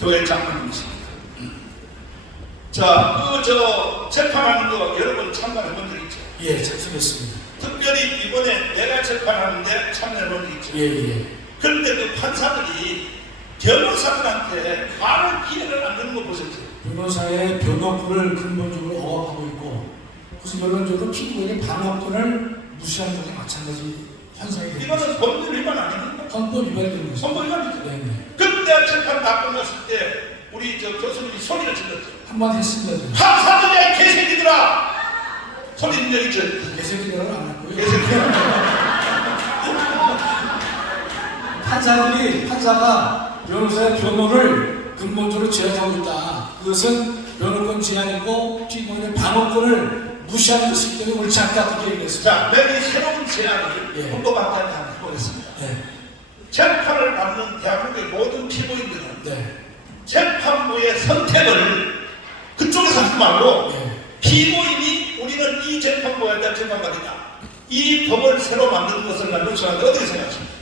교회 장로님이십니다. 자, 재판하는 거 여러 번 참관해 본 적 있죠? 예, 참석했습니다. 특별히 이번에 내가 재판하는데 참여해 본 적 있죠? 예. 그런데 그 판사들이 변호사들한테 말을 기회를 안 주는 거 보셨죠? 변호사의 변호권을 근본적으로 억압하고 있고, 그래서 결론적으로 피고인의 반호권을 무시하는 것과 마찬가지 현상이 됩니다. 이거는 법률 위반 아닙니까? 헌법 위반이 되는 것입니다. 헌법 위반이죠. 네. 그때 재판 다 끝났을 때 우리 교수님이 소리를 질렀죠. 한마디 했습니다. 판사들이야 개새끼들아! 소리 내리죠. 개새끼들은 안 했고요. 판사가 변호사의 변호를 근본적으로 제약하고 있다. 그것은 변호권 제한이고 피고인의 반호권을 무시하는 것이기 때문에 옳지 않다. 그렇게 얘기했습니다. 자, 매일 새로운 제안을 헌법학자한테 한번 해보겠습니다. 네. 재판을 받는 대한민국의 모든 피고인들은 네. 재판부의 선택을 그쪽에서 하지 말고 네. 피고인이 우리는 이 재판부에 대한 재판받겠다. 이 법을 새로 만드는 것을 난 요청하는데 어떻게 생각하십니까?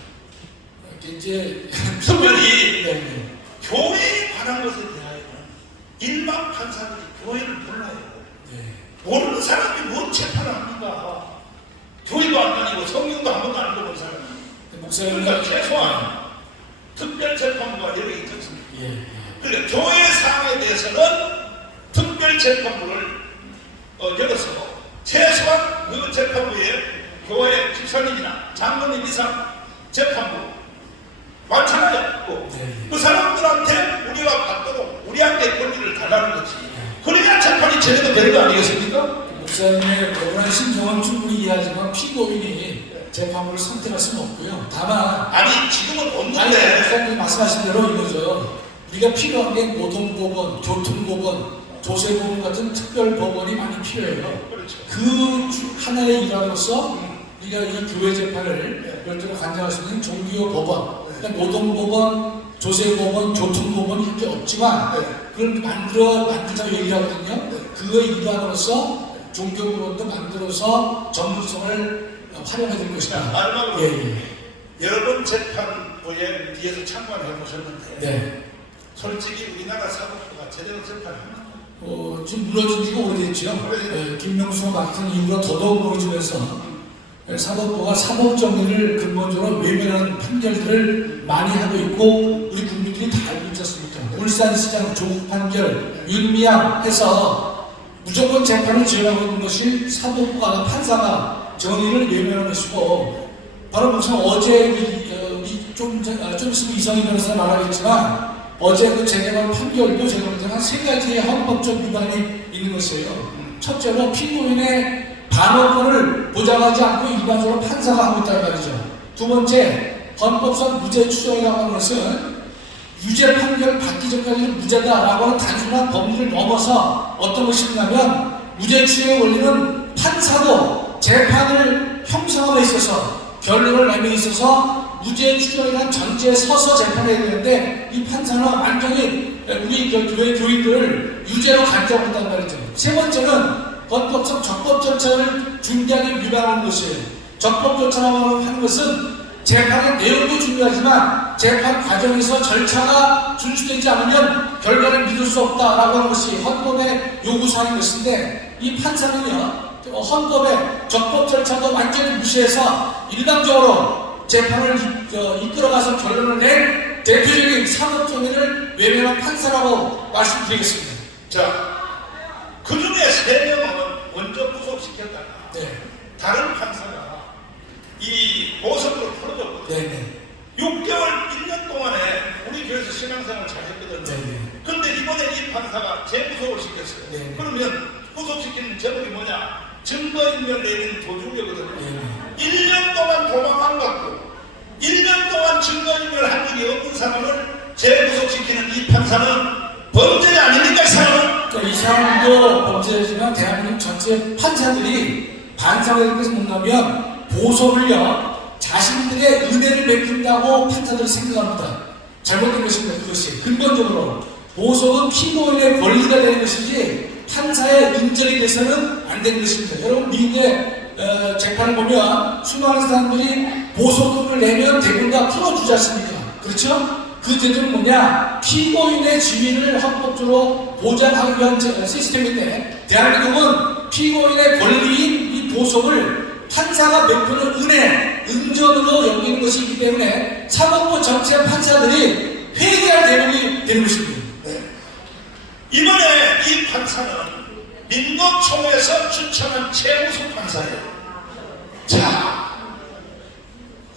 이제 특별히 네. 교회에 관한 것에 대하여는 일반 판사들이 교회를 불러요. 네. 모르는 사람이 뭔 재판을 합니까? 교회도 안 다니고 성경도 한 번도 안 읽어본 사람이. 그러니까 최소한 특별재판부가 여러 개 있지 않습니까? 예. 그러니까 교회 사항에 대해서는 특별재판부를 열어서 최소한 그 재판부에 교회 집사님이나 장로님 이상 재판부 많잖아요. 그 사람들한테 우리가 받도록 우리한테 권리를 달라는 거지. 그래야 재판이 제대로 되는 거 아니겠습니까? 목사님의 억울한 심정은 충분히 이해하지만 피고인이 재판부를 선택할 수는 없고요. 다만 아니 지금은 없는데 목사님이 말씀하신 대로 이거죠. 우리가 필요한 게 노동법원, 교통법원, 조세법원 같은 특별법원이 많이 필요해요. 그렇죠. 그 하나의 일환으로서 우리가 이 교회 재판을 별도로 관장할 수 있는 종교 법원, 그러니까 노동법원, 조세법원, 교통법원이 현재 없지만 그걸 만들자고 얘기를 하거든요. 그거의 일환으로서 종교법원도 만들어서 전문성을 활용해야 될 것이다. 마지막으로 여러 번 재판부에 뒤에서 참관해 보셨는데 네. 솔직히 우리나라 사법부가 제대로 재판합니까? 지금 무너진 지가 오래됐죠. 김명수가 맡은 이후로 더더욱 무너지면서 사법부가 사법정의를 근본적으로 외면하는 판결들을 많이 하고 있고 우리 국민들이 다 알고 있지 않습니까? 울산시장 조국 판결, 윤미향 해서 무조건 재판을 지어가고 있는 것이 사법부가 판사가 정의를 외면하는 것이고 바로 무슨 어제 좀 있으면 이성희 변호사 말하겠지만 어제 그 재개발 판결도 제가 볼 때는 한 세 가지의 헌법적 위반이 있는 것이에요. 첫째로 피고인의 반호권을 보장하지 않고 일반적으로 판사가 하고 있다는 말이죠. 두 번째, 헌법상 무죄 추정이라고 하는 것은 유죄 판결을 받기 전까지는 무죄다라고 하는 단순한 법리를 넘어서 어떤 것이 있냐면 무죄 추정의 원리는 판사도 재판을 형성함에 있어서 결론을 내밀에 있어서 무죄 추정이라는 전제에 서서 재판해야 되는데 이 판사는 완전히 우리 교회 교인들을 유죄로 간주하고 있다는 말이죠. 세 번째는 헌법상 적법 절차를 중대하게 위반하는 것이에요. 적법 절차라고 하는 것은 재판의 내용도 중요하지만 재판 과정에서 절차가 준수되지 않으면 결과를 믿을 수 없다라고 하는 것이 헌법의 요구사항인 것인데 이 판사는요 헌법의 적법 절차도 완전히 무시해서 일방적으로 재판을 이끌어가서 결론을 낸 대표적인 사법정의를 외면한 판사라고 말씀드리겠습니다. 자, 그 중에 3명은 먼저 구속시켰다가 다른 판사가 이 보석으로 풀어줬거든요. 6개월, 1년 동안에 우리 교회에서 신앙생활을 잘 했거든요. 그런데 이번에 이 판사가 재구속을 시켰어요. 그러면 구속시키는 제목이 뭐냐? 증거인멸 내리는 도주죄거든요. 1년 동안 도망 안 갔고 1년 동안 증거인멸 한 적이 없는 사람을 재구속시키는 이 판사는 범죄자 아닙니까? 이 사람은? 이 사람도 범죄지만 대한민국 전체 판사들이 반성해야 될 것이 뭔가면 보석을요 자신들의 은혜를 베푼다고 판사들은 생각합니다. 잘못된 것입니다. 그것이 근본적으로 보석은 피고인의 권리가 되는 것이지 판사의 인정이 돼서는 안 되는 것입니다. 여러분 미국의 재판을 보면 수많은 사람들이 보석금을 내면 대부분 다 풀어주지 않습니까? 그렇죠? 그 제도는 뭐냐? 피고인의 지위를 헌법적으로 보장하기 위한 시스템인데, 대한민국은 피고인의 권리인 이 보석을 판사가 베푸는 은전으로 여기는 것이기 때문에 사법부 전체 판사들이 회개할 대목이 되는 것입니다. 네. 이번에 이 판사는 민노총에서 추천한 최우수 판사예요. 자,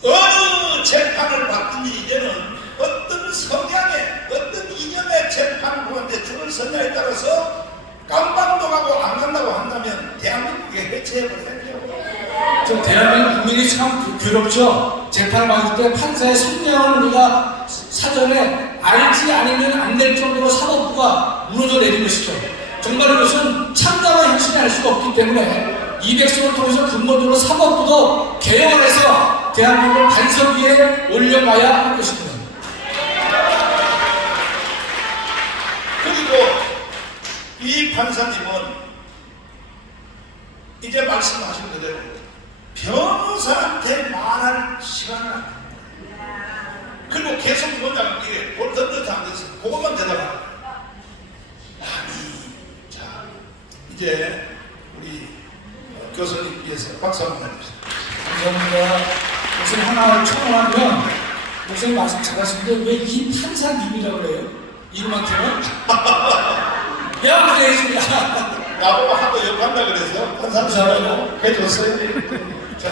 어느 재판을 받든지 이제는 어떤 성향의, 어떤 이념의 재판을 보는데 줄을 서냐에 따라서 깜방도 가고 안 간다고 한다면 대한민국에 해체해버려야죠. 저 대한민국 국민이 참 괴롭죠. 재판을 받을 때 판사의 성향을 우리가 사전에 알지 않으면 안 될 정도로 사법부가 무너져 내린 것이죠. 정말 이것은 참담한 현실이 알 수가 없기 때문에 200석을 통해서 근본적으로 사법부도 개혁을 해서 대한민국을 반석 위에 올려가야 할 것입니다. 그리고 이 판사님은 이제 말씀하신 그대로 변호사한테 말할 시간을 안 합니다. 그리고 계속 뭐냐, 이게 던져서 안 돼서 그것만 대답하라. 아니, 자, 이제 우리 교수님께서 박수 한번 해주세요. 감사합니다. 목사님 하나 청원하면 목사님 말씀 잘하시는데 왜 이 판사님이라고 그래요? 이름한테는? 야, 그래야지. 나보고 한번 욕한다 그래서 판사님이라고 해줬어요. 자,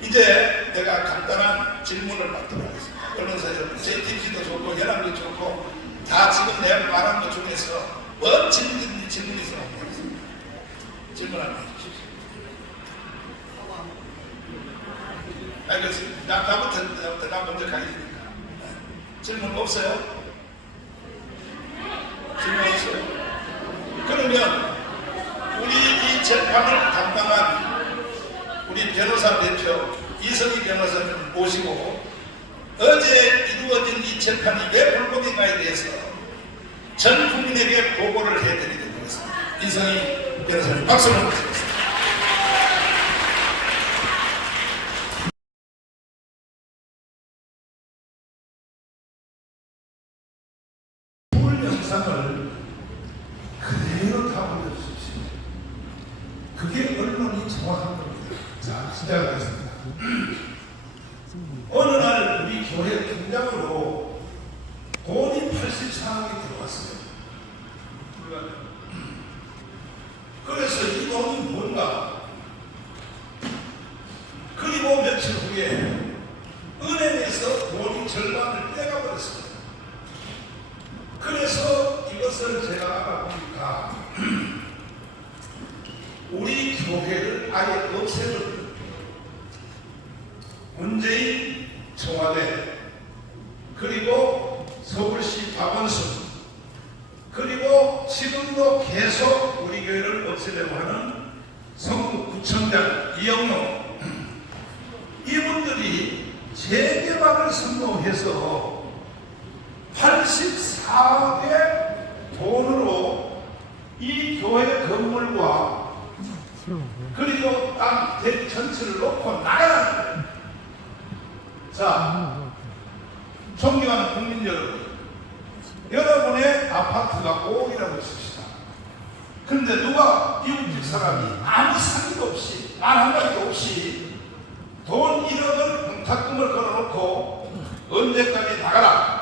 이제 내가 간단한 질문을 받도록 하겠습니다. 언론사 여러분, JTBC도 좋고 연합도 좋고 다 지금 내가 말한 것 중에서 뭔 질문이 있으면 모르겠습니다. 질문 한번 해주십시오. 알겠습니다. 나부터 나 먼저 가겠습니다. 질문 없어요? 질문 없어요? 그러면 우리 이 재판을 담당한 우리 변호사 대표 이성희 변호사를 모시고 어제 이루어진 이 재판이 왜 불법인가에 대해서 전 국민에게 보고를 해드리도록 하겠습니다. 이성희 변호사님 박수를 드리겠습니다. 영상을 그대로 다 올려주십시오. 그게 언론이 정확한 겁니다. 자, 시작하겠습니다. 어느 날 우리 교회 통장으로 돈이 84억이 들어왔어요. 그래서 이 돈이 뭔가? 그리고 며칠 후에 은행에서 돈이 절반을 떼가버렸어요. 그래서 이것을 제가 알아보니까 우리 교회를 아예 없애버립니다. 문재인 청와대, 그리고 서울시 박원순, 그리고 지금도 계속 우리 교회를 없애려고 하는 성북구청장 이영로, 이분들이 재개방을 선동해서 84억의 돈으로 이 교회 건물과 그리고 땅 대지 전체를 놓고 나가는 거예요. 자, 존경하는 국민 여러분, 여러분의 아파트가 5억이라고 칩시다. 그런데 누가 이웃집 사람이 아무 상의도 없이 말 한마디도 없이 돈 1억을 공탁금을 걸어놓고 언제까지 나가라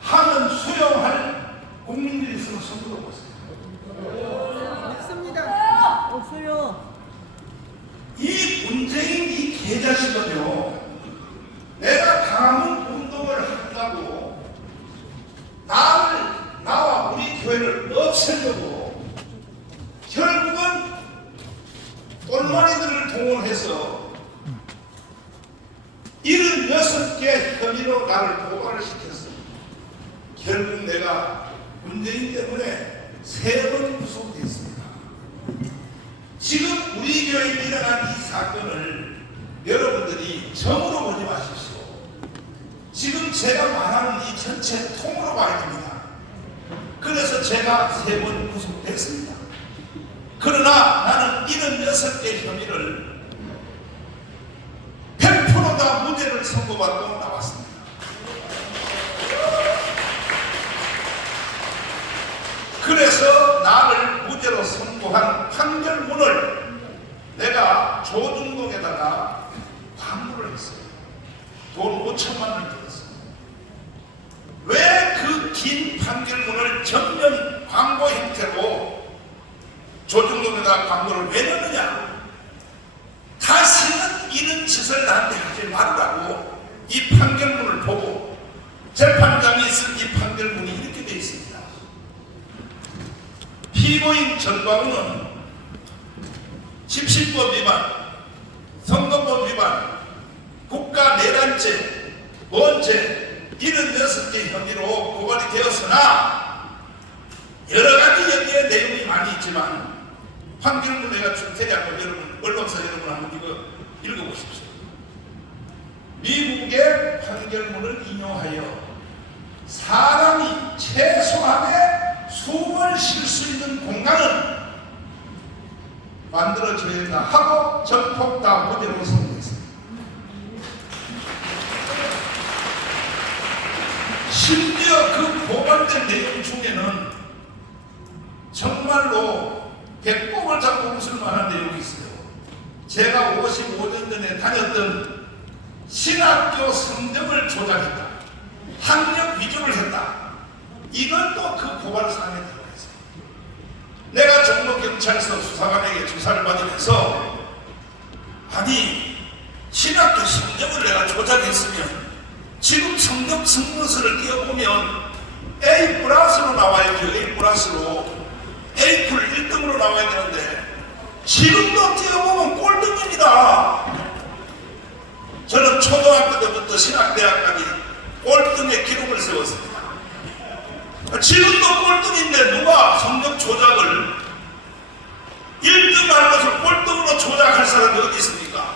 하면 수용할 국민들이 있으면 손 들어보세요. 없습니다. 없어요. 이 문재인 이 개자식은요, 내가 강한 운동을 한다고 나와 우리 교회를 없애려고 결국은 똘마니들을 동원해서 76개 혐의로 나를 고발을 시켰어. 결국 내가 문재인 때문에 3번 구속됐습니다. 지금 우리 교회에 일어난 이 사건을 여러분들이 정으로 보지 마십시오. 지금 제가 말하는 이 전체 통으로 봐야 됩니다. 그래서 제가 3번 구속됐습니다. 그러나 나는 76개 혐의를 100% 다 무죄를 선고받고 나왔습니다. 그래서 나를 무죄로 선고한 판결문을 내가 조중동에다가 광고를 했어요. 돈 5천만 원을 들었어요. 왜 그 긴 판결문을 전면 광고 형태로 조중동에다가 광고를 왜 넣느냐? 다시는 이런 짓을 나한테 하지 말라고 이 판결문을 보고 재판장이 쓴 이 판결문이 이렇게 되어 있습니다. 피고인 전광훈은 집시법 위반, 선거법 위반, 국가내란죄, 원죄 76개 혐의로 고발이 되었으나 여러 가지 여기에 내용이 많이 있지만 판결문 내가 줄 테니 한번 여러분, 언론사 여러분 한번 이거 읽어보십시오. 미국의 판결문을 인용하여 사람이 최소한의 숨을 쉴 수 있는 공간은 만들어줘야 된다 하고 전폭 다 무죄로 선고했습니다. 심지어 그 고발된 내용 중에는 정말로 배꼽을 잡고 웃을 만한 내용이 있어요. 제가 55년 전에 다녔던 신학교 성적을 조작했다, 학력 위조를 했다, 이걸 또 그 고발사안에 들어가 있어요. 내가 종로경찰서 수사관에게 조사를 받으면서 아니 신학교 성적을 내가 조작했으면 지금 성적 성문서를 띄워보면 A 플러스로 나와야죠. A 플러스로 A 풀 1등으로 나와야 되는데 지금도 띄워보면 꼴등입니다. 저는 초등학교 때부터 신학대학까지 꼴등의 기록을 세웠습니다. 지금도 꼴등인데 누가 성적 조작을 1등 할 것을 꼴등으로 조작할 사람이 어디 있습니까?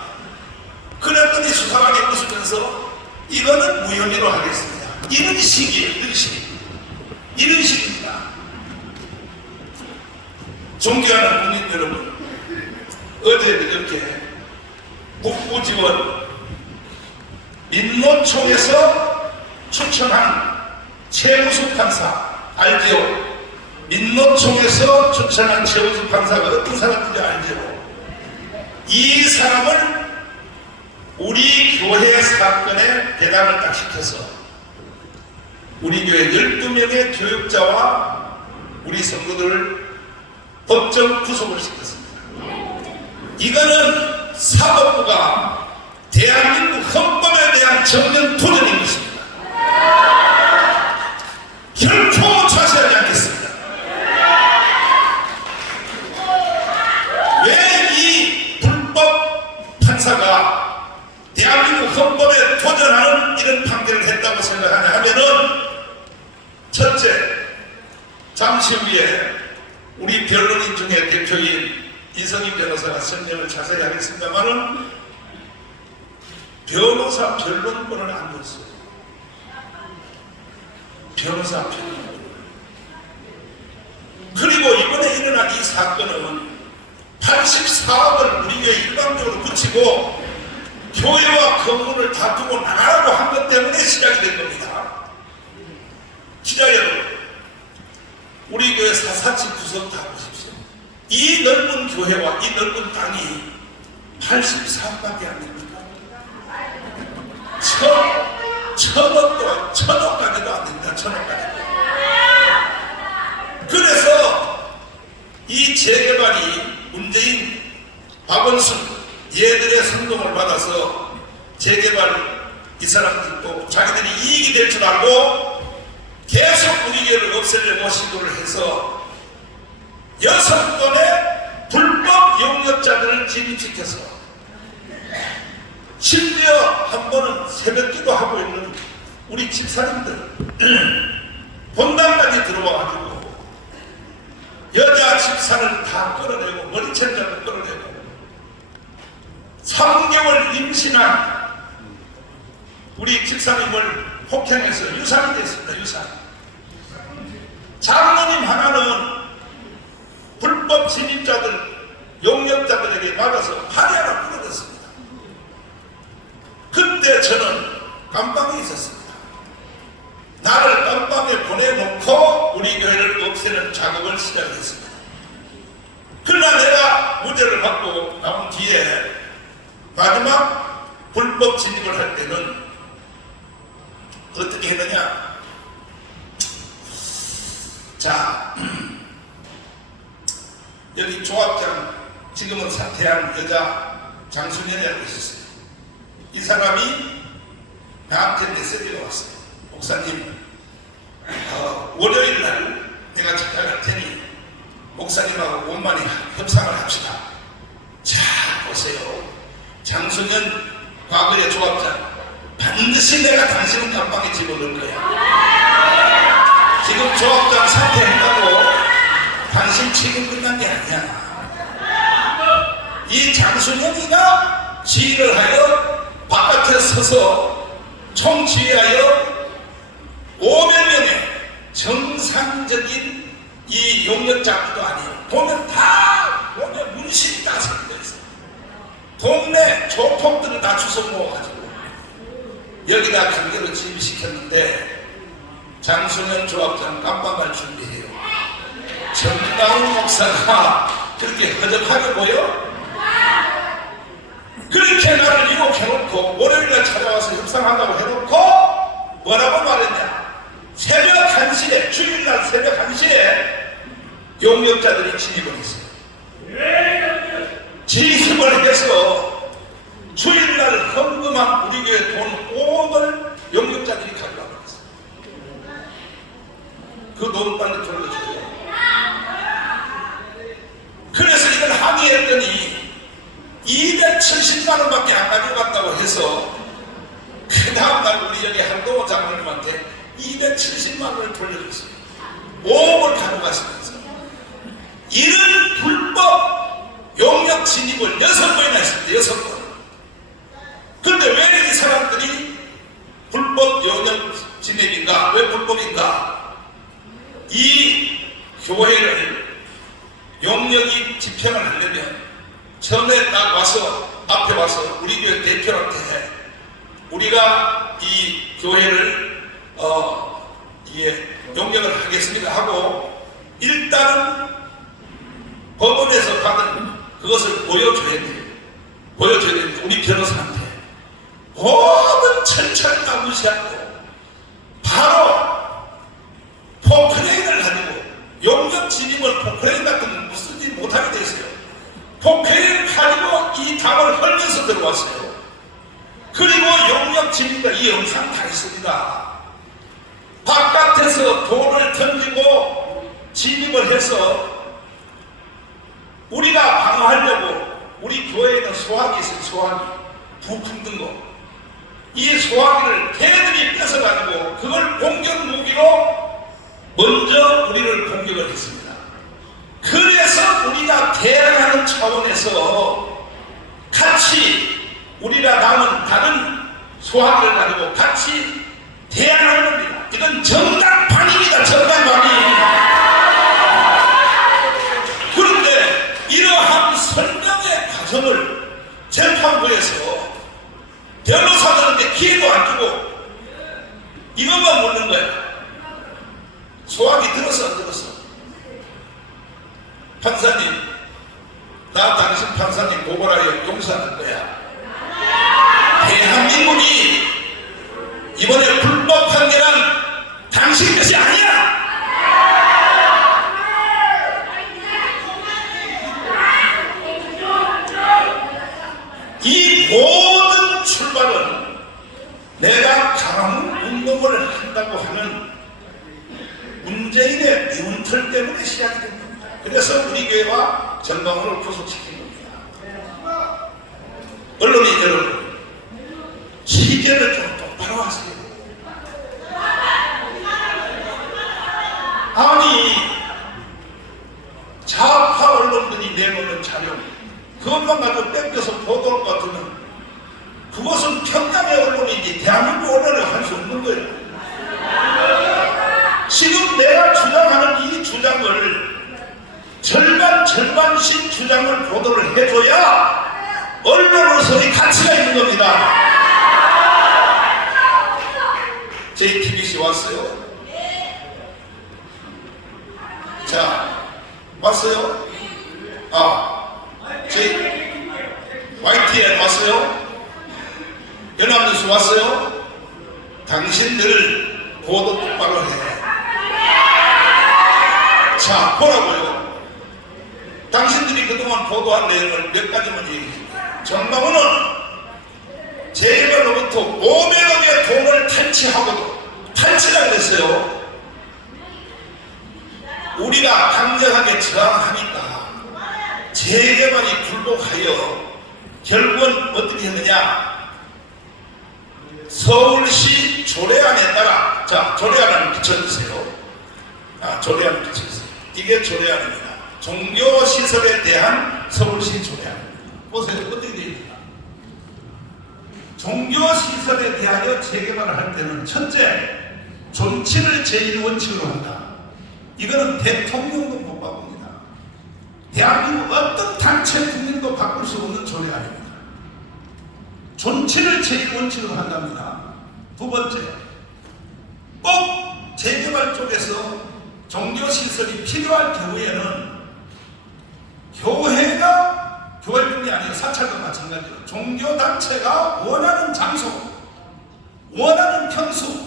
그랬더니 수사관이 웃으면서 이거는 무혐의로 하겠습니다. 이런 식이에요. 이런 식. 이런 식입니다. 존경하는 국민 여러분, 어제 이렇게 북부지원 민노총에서 추천한 최우수 판사 알지요? 민노총에서 추천한 최우수 판사가 어떤 사람인지 알지요? 이 사람을 우리 교회 사건에 배당을 딱 시켜서 우리 교회 12명의 교육자와 우리 성도들을 법정 구속을 시켰습니다. 이거는 사법부가 대한민국 헌법에 대한 정면 도전인 것입니다. 결코 자세하지 않겠습니다. 왜 이 불법 판사가 대한민국 헌법에 도전하는 이런 판결을 했다고 생각하냐 하면은, 첫째, 잠시 후에 우리 변론인 중에 대표인 이성희 변호사가 설명을 자세히 하겠습니다만은 변호사 변론권을 안 줬어요. 변호사 변론권. 그리고 이번에 일어난 이 사건은 84억을 우리 교회 일방적으로 붙이고 교회와 건물을 다투고 나가라고 한 것 때문에 시작이 된 겁니다. 기자 여러분, 우리 교회 사사치 구석 다 보십시오. 이 넓은 교회와 이 넓은 땅이 84억밖에 안 됩니다. 천억까지도 안 됩니다. 천억까지도. 그래서 이 재개발이 문재인, 박원순 얘들의 선동을 받아서 재개발 이 사람들도 자기들이 이익이 될 줄 알고 계속 우리 교회를 없애려고 시도를 해서 6건의 불법 용역자들을 진입시켜서 심지어 한 번은 새벽기도 하고 있는 우리 집사님들 본당까지 들어와가지고 여자 집사를 다 끌어내고 머리채를 잡고 끌어내고 3개월 임신한 우리 집사님을 폭행해서 유산이 됐습니다. 유산. 장로님 하나는 불법 진입자들, 용역자들에게 맞아서 팔이 하나 부러졌습니다. 그때 저는 감방에 있었습니다. 나를 감방에 보내놓고 우리 교회를 없애는 작업을 시작했습니다. 그러나 내가 무죄를 받고 나온 뒤에 마지막 불법 진입을 할 때는 어떻게 했느냐? 자, 여기 조합장, 지금은 사퇴한 여자 장순연이라고 있었어요. 이 사람이 나한테 메시지가 왔어요. 목사님, 월요일 날 내가 찾아갈 테니 목사님하고 원만히 협상을 합시다. 자, 보세요. 장순연 과거의 조합장, 반드시 내가 당신은 감방에 집어넣을 거야. 지금 조합장 사퇴한다고 당신 책임 끝난 게 아니야. 이 장순연이가 지휘를 하여 바깥에 서서 총지휘하여 500명의 정상적인 이 용역자들도 아니에요. 보면 다 보면 문신이 다 생겨 있어. 동네 조폭들을 다 주워 모아가지고 여기다 강제로 지휘시켰는데 장순연 조합장 깜빡할 준비해요. 정다운 목사가 그렇게 허접하게 보여? 그렇게 나를 유혹해놓고 월요일날 찾아와서 협상한다고 해놓고 뭐라고 말했냐? 새벽 1시에, 주일날 새벽 1시에 용역자들이 진입을 했어요. 진입을 해서 주일날 헌금한 우리 교회 돈 5억을 용역자들이 가져가고 있어요. 그 돈 빨리 돌려줘요. 그래서 이걸 항의했더니 270만 원밖에 안 가져갔다고 해서 그 다음날 우리 여기 한동호 장로님한테 270만 원을 돌려줬어요. 5억을 가져가시면서 이런 불법 용역 진입을 6번이나 했습니다. 6번. 그런데 왜 이 사람들이 불법 용역 진입인가? 왜 불법인가? 이 교회를 용역이 집행을 하려면 처음에 딱 와서 앞에 와서 우리 교회 대표한테 우리가 이 교회를 용역을 하겠습니다 하고 일단은 법원에서 받은 그것을 보여줘야 돼요. 보여줘야 됩니다. 우리 변호사한테 모든 철철 다 무시하고 바로 포크레인을 가지고 용역 진입을 포크레인 같은 거 쓰지 못하게 돼 있어요. 포크레인을 가지고 이 담을 헐면서 들어왔어요. 그리고 용역 진입을 이 영상 다 있습니다. 바깥에서 돌을 던지고 진입을 해서 우리가 방어하려고 우리 교회에는 소화기 있어요. 소화기. 북 흔든 거. 이 소화기를 걔네들이 뺏어가지고 그걸 공격 무기로 먼저 우리를 공격을 했습니다. 그래서 우리가 대항하는 차원에서 같이 우리가 남은 다른 소화기를 가지고 같이 대항하는 겁니다. 이건 정당방위입니다. 정당방위. 그런데 이러한 설명의 과정을 재판부에서 변호사들한테 기회도 안 주고 이것만 묻는 거야. 소화기 들었어 안 들었어? 판사님, 나 당신 판사님 고발하여 용서하는 거야. 대한민국이 이번에 불법 판결한 당신 것이 아니야. 이 모든 출발은 내가 강한 운동을 한다고 하는 문재인의 미운털 때문에 시작이 된 겁니다. 그래서 우리 교회와 전방으로 구속시킨 겁니다. 언론인 여러분, 시계를 좀 똑바로 하세요. 아니, 좌파 언론들이 내놓는 자료 그것만 가지고 뺏겨서 보도할 것 같으면 그것은 평양의 언론이지 대한민국 언론을 할 수 없는 거예요. 지금 내가 주장하는 이 주장을 절반씩 주장을 보도를 해줘야 언론으로서의 가치가 있는 겁니다. JTBC 왔어요. 자, 왔어요? YTN 왔어요? 연합뉴스 왔어요? 당신들 보도 똑바로 해. 자, 보라고요. 당신들이 그동안 보도한 내용을 몇 가지만 얘기해줍니다. 정강훈은 재개발로부터 500억의 돈을 탈취하고도 탈취라고 했어요. 우리가 강력하게 저항하니까 재개발이 굴복하여 결국은 어떻게 했느냐, 서울시 조례안에 따라, 자, 조례안을 비춰주세요. 조례안을 비춰주세요. 이게 조례안입니다. 종교시설에 대한 서울시 조례안입니다. 보세요. 어떻게 되어 있습니까? 종교시설에 대하여 재개발을 할 때는 첫째, 존치를 제1원칙으로 한다. 이거는 대통령도 못 바꿉니다. 대한민국 어떤 단체 국민도 바꿀 수 없는 조례안입니다. 존치를 제1원칙으로 한답니다. 두 번째, 꼭 재개발 쪽에서 종교시설이 필요할 경우에는 교회뿐이 아니라 사찰도 마찬가지로 종교단체가 원하는 장소, 원하는 평수,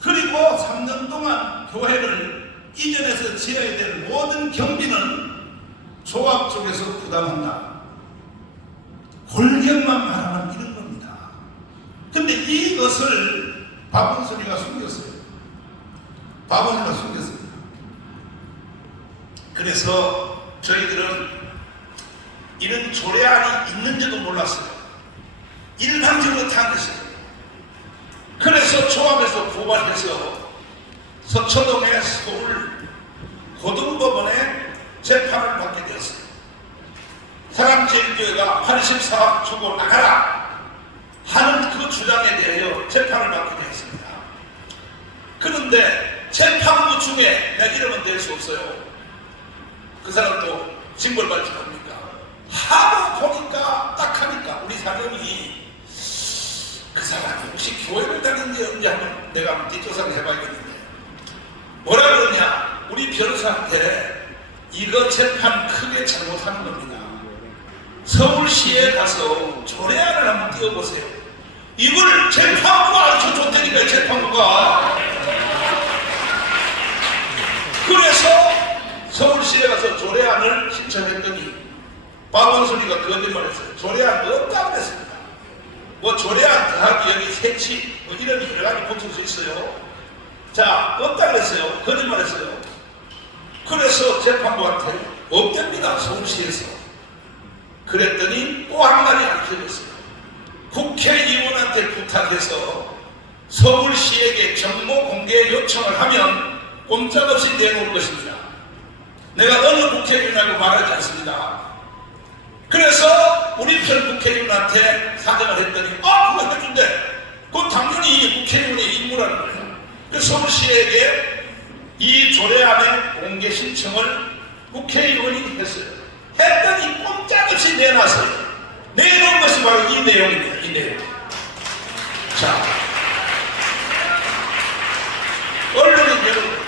그리고 3년 동안 교회를 이전해서 지어야 될 모든 경비는 조합 쪽에서 부담한다. 골격만 말하면 이런 겁니다. 근데 이것을 박원순이가 숨겼어요. 박원순이가 숨겼습니다. 그래서 저희들은 이런 조례안이 있는지도 몰랐어요. 일방적으로 탄 것이에요. 그래서 조합에서 고발해서 서초동의 서울 고등법원에 재판을 받게 되었어요. 사랑제일교회가 84억 주고 나가라 하는 그 주장에 대하여 재판을 받게 되었습니다. 그런데 재판부 중에 내 이름은 될 수 없어요. 그 사람도 징벌발칙합니까? 하고 보니까 딱 하니까 우리 사장이 그 사람이 혹시 교회를 다니는지 없는지 한번 내가 한번 뒷조사를 해봐야겠는데 뭐라 그러냐, 우리 변호사한테 이거 재판 크게 잘못하는 겁니다. 서울시에 가서 조례안을 한번 띄워보세요. 이걸 재판부가 알려줬다니까요. 재판부가. 그래서 서울시에 가서 조례안을 신청했더니 박원순이가 거짓말했어요. 조례안 없다고 했습니다. 뭐 조례안 더하기 여기 새치 뭐 이런 여러 가지 붙을 수 있어요. 자, 없다고 했어요. 거짓말했어요. 그래서 재판부한테 없답니다. 서울시에서. 그랬더니 또 한 마디 알려줬어요. 국회의원한테 부탁해서 서울시에게 정보 공개 요청을 하면 꼼짝없이 내놓을 것입니다. 내가 어느 국회의원이라고 말하지 않습니다. 그래서 우리 편 국회의원한테 사정을 했더니 그거 해준대. 그건 당연히 국회의원의 임무라는 거예요. 그래서 서울시에게 이 조례안의 공개 신청을 국회의원이 했어요. 했더니 꼼짝없이 내놨어요. 내놓은 것이 바로 이 내용입니다. 이 내용. 자, 언론인 여러분,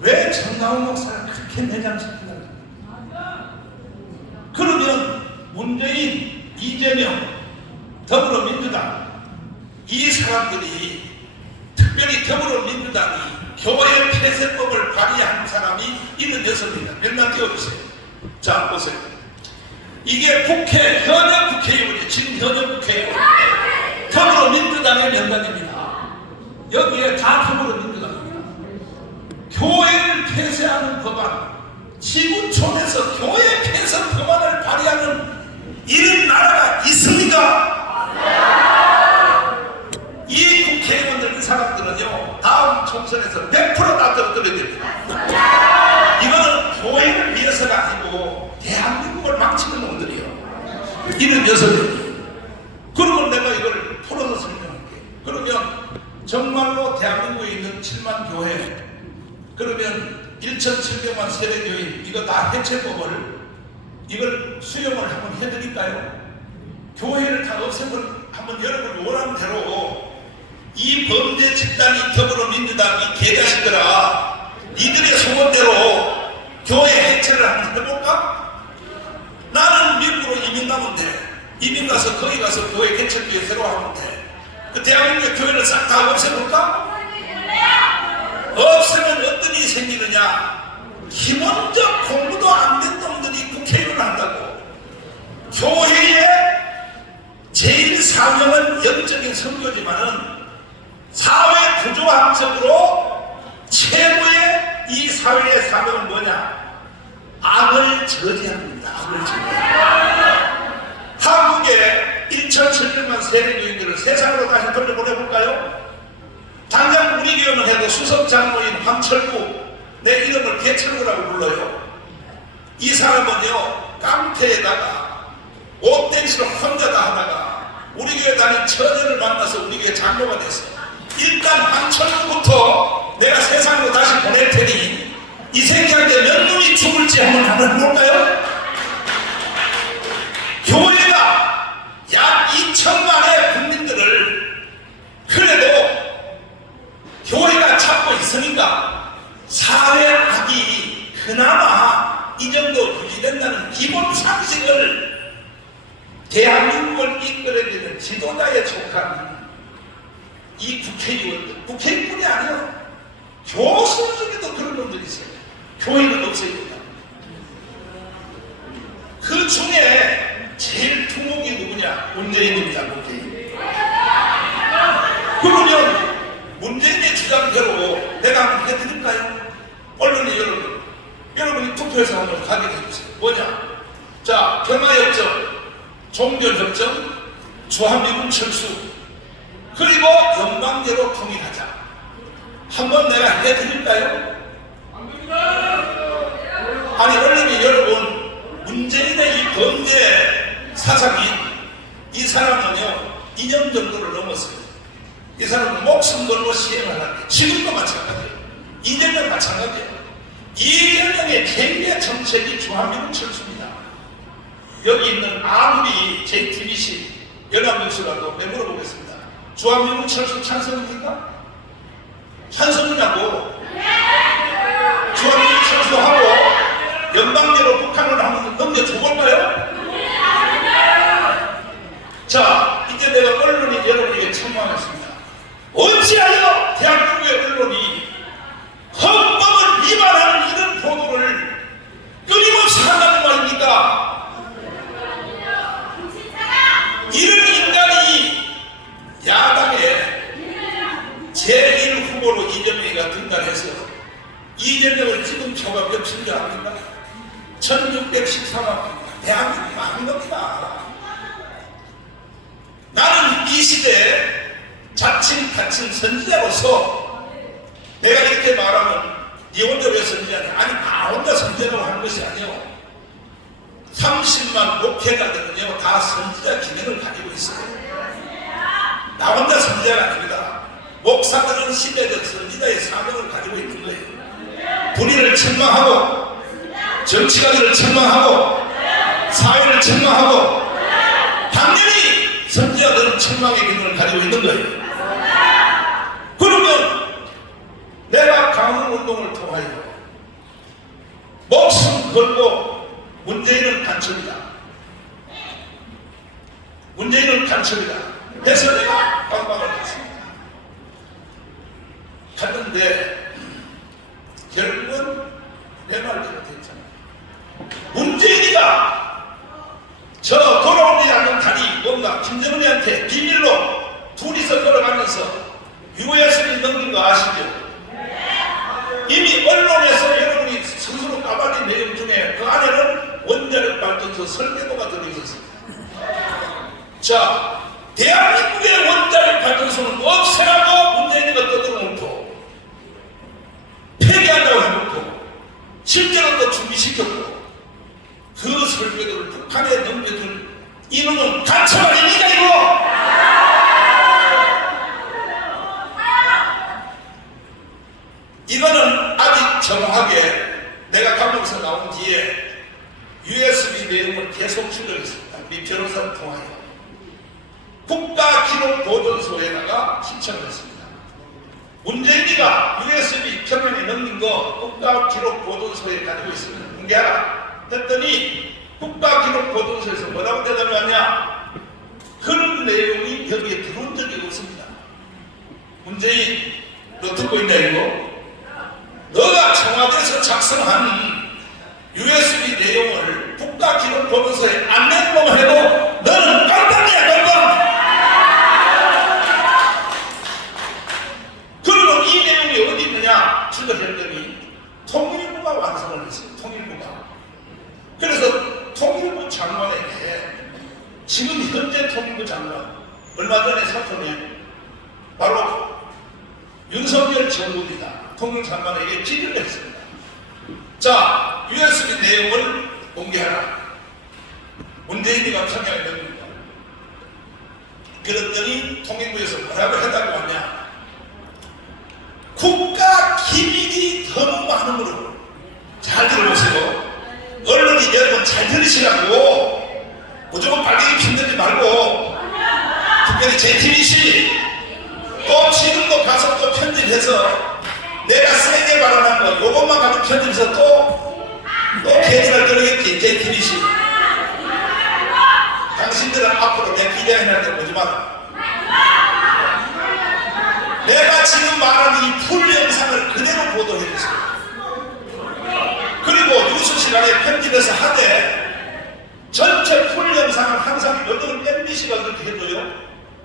왜 정강훈 목사가 그렇게 내장시키나? 그러면 문재인, 이재명, 더불어민주당 이 사람들이, 특별히 더불어민주당이 교회 폐쇄법을 발의한 사람이 76입니다. 몇날 띄워주세요. 자, 보세요. 이게 현역 국회의원이에요. 지금 현역 국회의원. 더불어민주당의 명단입니다. 여기에 다 더불어민주당입니다. 교회를 폐쇄하는 법안, 지구촌에서 교회 폐쇄 법안을 발의하는 이런 나라가 있습니까? 이 국회의원들, 이 사람들은요, 다음 총선에서 100%다 떨어뜨려야 됩니다. 이거는 교회를 위해서가 아니고 대한민국을 망치는 놈들이에요. 이런 녀석들이. 그러면 내가 이걸 풀어서 설명할게. 그러면 정말로 대한민국에 있는 7만 교회, 그러면 1,700만 세례교인, 이거 다 해체법을 이걸 수용을 한번 해드릴까요? 교회를 다 없애버리고 한번 여러분 원하는 대로 이 범죄 집단이 더불어민주당이 개자식들아, 이들의 소원대로 예세로 하는데 그 대한민국의 교회를 싹 다 없애볼까? 없으면 어떤 일이 생기느냐? 기본적 공부도 안 된 놈들이 국회의원을 한다고. 교회의 제일 사명은 영적인 선교지만은 사회 구조학적으로 최고의 이 사회의 사명은 뭐냐? 악을 저지합니다. 악을 저지합니다. 한국의 1,700만 세례교인들을 세상으로 다시 돌려보내볼까요? 당장 우리 교회만 해도 수석장로인 황철구, 내 이름을 개철구라고 불러요. 이 사람은요, 깡패에다가 옷댄시로 혼자 다 하다가 우리 교회 다닌 처녀를 만나서 우리 교회 장로가 됐어요. 일단 황철구부터 내가 세상으로 다시 보낼 테니 이 새끼한테 몇 놈이 죽을지 한번 해볼까요? 교회가 약 2천만의 국민들을 그래도 교회가 찾고 있으니까 사회 악이 그나마 이 정도 유지된다는 기본 상식을 대한민국을 이끌어내는 지도자에 속한 이 국회의원들, 국회의원뿐이 아니에요. 교수 중에도 그런 놈들이 있어요. 교회는 없어야 된다. 그 중에 제일 두목이 누구냐? 문재인입니다. 국회의원. 그러면 문재인의 주장대로 내가 한번 해드릴까요? 언론이 여러분이 투표해서 한번 가게 해주세요. 뭐냐? 자, 평화협정, 종전협정, 주한미군 철수, 그리고 연방제로 통일하자. 한번 내가 해드릴까요? 아니, 언론이 여러분, 문재인의 이 범죄 사상이 이 사람은요, 2년 정도를 넘었어요. 이 사람은 목숨 걸고 시행하는, 지금도 마찬가지예요. 이재명 마찬가지예요. 이재명의 제2의 정책이 주한미군 철수입니다. 여기 있는 아무리 JTBC 연합뉴스라도 내가 물어보겠습니다. 주한미군 철수 찬성입니까? 찬성이냐고. 주한미군 철수하고 연방제로 북한을 한번 넘겨줘볼까요? 자, 이제 내가 언론이 여러분에게 청구하겠습니다. 어찌하여 대한민국의 언론이 헌법을 위반하는 이런 보도를 끊임없이 한다는 말입니까? 이런 인간이 야당에 제1후보로 이재명이가 등단해서 이재명을 찍은 표가 몇인 줄 압니까? 1613만. 대한민국 많은 겁니다. 나는 이 시대에 자칭 선지자로서 내가 이렇게 말하면 니 혼자 왜 선지자냐? 아니, 나 혼자 선지자라고 하는 것이 아니요. 30만 목회자들은요, 다 선지자 기능을 가지고 있어요. 나 혼자 선지자가 아닙니다. 목사들은 시대적 선지자의 사명을 가지고 있는 거예요. 분위를 책망하고, 정치가들을 책망하고, 사회를 책망하고, 당연히 선지자들은 책망의 기능을 가지고 있는 거예요. 그러면 내가 강원운동을 통하여 목숨 걸고 문재인은 간첩이다. 문재인은 간첩이다. 해서 내가 방방을 했습니다. 갔는데 결국은 내 말대로 됐잖아요. 문재인이가 저 돌아오지 않는 다리 뭔가 김정은이한테 비밀로 둘이서 걸어가면서 USB를 넘긴 거 아시죠? 이미 언론에서 여러분이 스스로 까발린 내용 중에 그 안에는 원자력 발전소 설계도가 들어있었습니다. 자, 대한민국의 원자력 발전소는 없애라고 문재인이가 떠들어놓고 폐기한다고 해놓고 실제로 또 준비시켰고 그 설계도를 북한에 넘겨준 이놈은 간첩 아닙니까 이거? 이거는 아직 정확하게 내가 감옥에서 나온 뒤에 USB 내용을 계속 출력했습니다. 우리 변호사를 통하여 국가기록보존소에다가 신청을 했습니다. 문재인이가 USB 표면에 넣는 거 국가기록보존소에 가지고 있으면 공개하라 했더니 국가기록보존소에서 뭐라고 대답을 하냐? 그런 내용이 여기에 들어온 적이 없습니다. 문재인, 너 듣고 있냐 이거? 너가 청와대에서 작성한 USB 내용을 국가기록보고서에 안 낸다고 해도 너는 깜깜이야 깜깜. 그리고 이 내용이 어디 있느냐 추적했더니 통일부가 완성을 했어요. 통일부가. 그래서 통일부 장관에게 지금 현재 통일부 장관 얼마 전에 사건에 바로 윤석열 정부입니다. 통일장관에게 질의를 했습니다. 자, USB 내용을 공개하라. 문재인이가 평양에 넣습니다. 그랬더니 통일부에서 뭐라고 해달라고 하냐. 국가 기밀이 너무 많으므로. 잘 들어보세요. 언론이 여러분 잘 들으시라고. 무조건 빨갱이 편들지 말고. 특별히 JTBC 또 지금도 가서 또 편집해서 내가 세게 발언한 거 요것만 가지고 편집해서 또 개인을 들으겠지. JTBC 당신들은 앞으로 내 기자회견할 때 보지 마라. 내가 지금 말하는 이 풀 영상을 그대로 보도해주세요. 그리고 뉴스 시간에 편집해서 하되 전체 풀 영상을 항상 요즘 MBC가 그렇게 해줘요.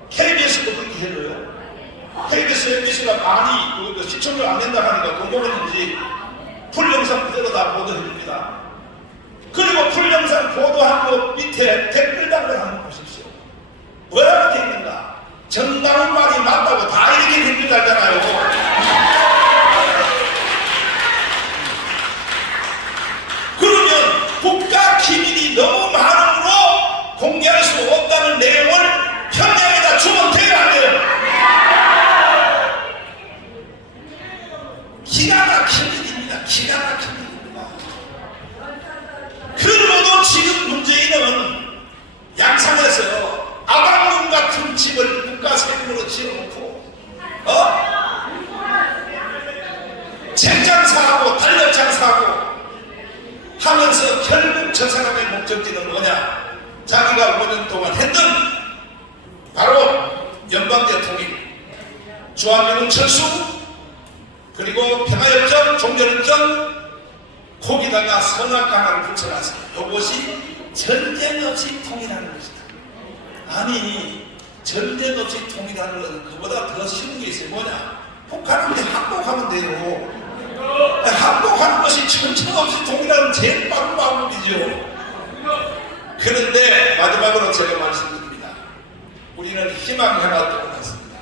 KBS도 그렇게 해줘요. KBS, MBC가 많이 시청률 안 된다 하니까 돈 모르는지 풀 영상 그대로 다 보도해줍니다. 그리고 풀 영상 보도한 것 밑에 댓글 단을 한번 보십시오. 왜 이렇게 있는가? 정당한 말이 맞다고 다 이렇게 댓글 달잖아요. 그러면 국가 기밀이 너무 많으므로 공개할 수 없다는 내용을 평양에다 주면 돼요, 안 돼요? 기가 막힌 일입니다. 기가 막힌 일입니다. 그러고도 지금 문재인은 양산에서 아방문 같은 집을 국가 세금으로 지어놓고 책장 사고 달력장 사고 하면서 결국 저 사람의 목적지는 뭐냐? 자기가 5년 동안 했던 바로 연방대통령 주한미군 철수 그리고 평화협정, 종전협정 거기다가 선악과 하나를 붙여놨어요. 이것이 전쟁 없이 통일하는 것이다. 아니 전쟁 없이 통일하는 것은 그보다 더 쉬운 게 있어요. 뭐냐? 북한한테 합복하면 돼요. 합복하는 것이 전쟁 없이 통일하는 제일 빠른 방법이죠. 그런데 마지막으로 제가 말씀드립니다. 우리는 희망이 하나 떠올랐습니다.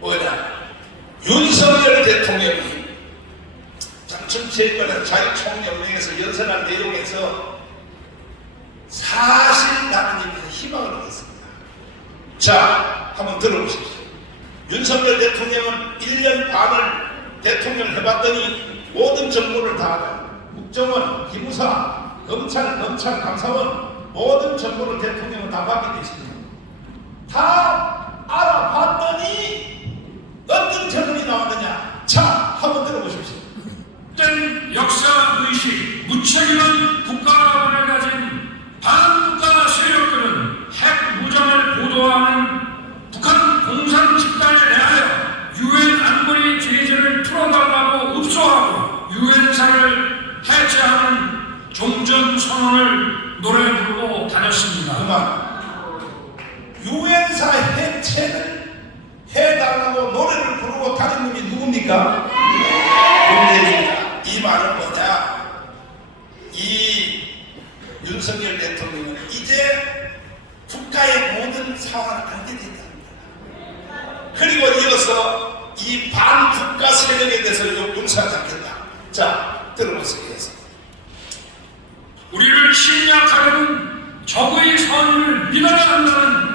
뭐냐? 윤석열 대통령이 장충체육관에서 자유총연맹에서 연설한 내용에서 사실 나는 입에서 희망을 얻었습니다. 자, 한번 들어보십시오. 윤석열 대통령은 1년 반을 대통령을 해봤더니 모든 정보를 다 알아요. 국정원, 기무사, 검찰, 감사원 모든 정보를 대통령은 다 받게 되십니다. 다 알아봤더니 어떤 결론이 나왔느냐? 자, 한번 들어보십시오. 된 역사의식, 무책임한 국가관을 가진 반국가 세력들은 핵 무장을 보도하는 북한 공산 집단에 대하여 유엔 안보리 제재를 풀어달라고 읍소하고 유엔사를 해체하는 종전선언을 노래 부르고 다녔습니다. 그만. 유엔사 해체를 해달라고 노래를 부르고 다른 놈이 누굽니까? 문재인입니다. 이 말은 뭐냐? 이 윤석열 대통령은 이제 국가의 모든 상황을 알게 된답니다. 그리고 이어서 이 반국가 세력에 대해서 용서하지 않겠다. 자, 들어보시겠습니다. 우리를 침략하려는 적의 선의를 믿어야 한다는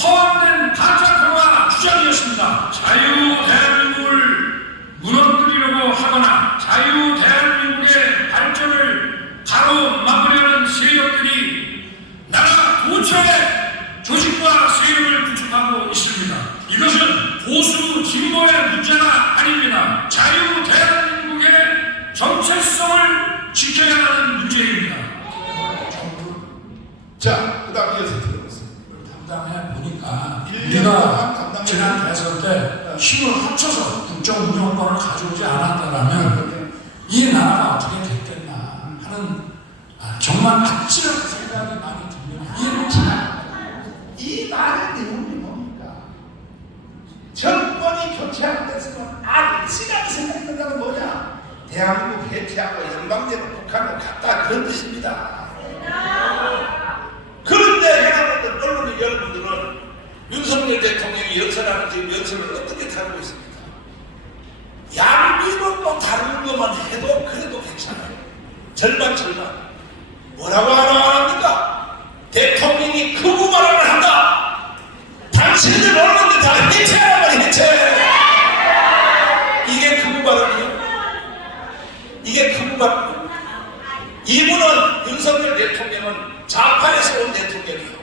허황된 가짜표와 주장이었습니다. 자유 대한민국을 무너뜨리려고 하거나 자유 대한민국의 발전을 가로막으려는 세력들이 나라 도처에 조직과 세력을 구축하고 있습니다. 이것은 보수 진보의 문제가 아닙니다. 자유 대한민국의 정체성을 지켜야 하는 문제입니다. 자, 그 다음 이어서 들어보세요. 담당해 보니까 했을 때 힘을 합쳐서 국정 운영권을 가져오지 않았다라면 이 나라가 어떻게 됐겠나 하는 정말 아찔한 생각이 많이 듭니다. 이 말의 내용이 뭡니까? 정권이 교체하는 데서는 아찔하게 생각한다는 뭐냐? 대한민국 해체하고 연방제로 북한을 갖다 그런 뜻입니다. 그런데 여러분들, 언론의 여러분들은 윤석열 대통령이 연설하는 지금 연설을 어떻게 다루고 있습니까? 양비론도 다루는 것만 해도 그래도 괜찮아요. 절반. 뭐라고 합니까? 대통령이 극우 발언을 한다. 당신들 언론들 다 해체하란 말이야, 해체. 이게 극우 발언이에요. 이게 극우 발언이에요. 이분은 윤석열 대통령은 좌파에서 온 대통령이에요.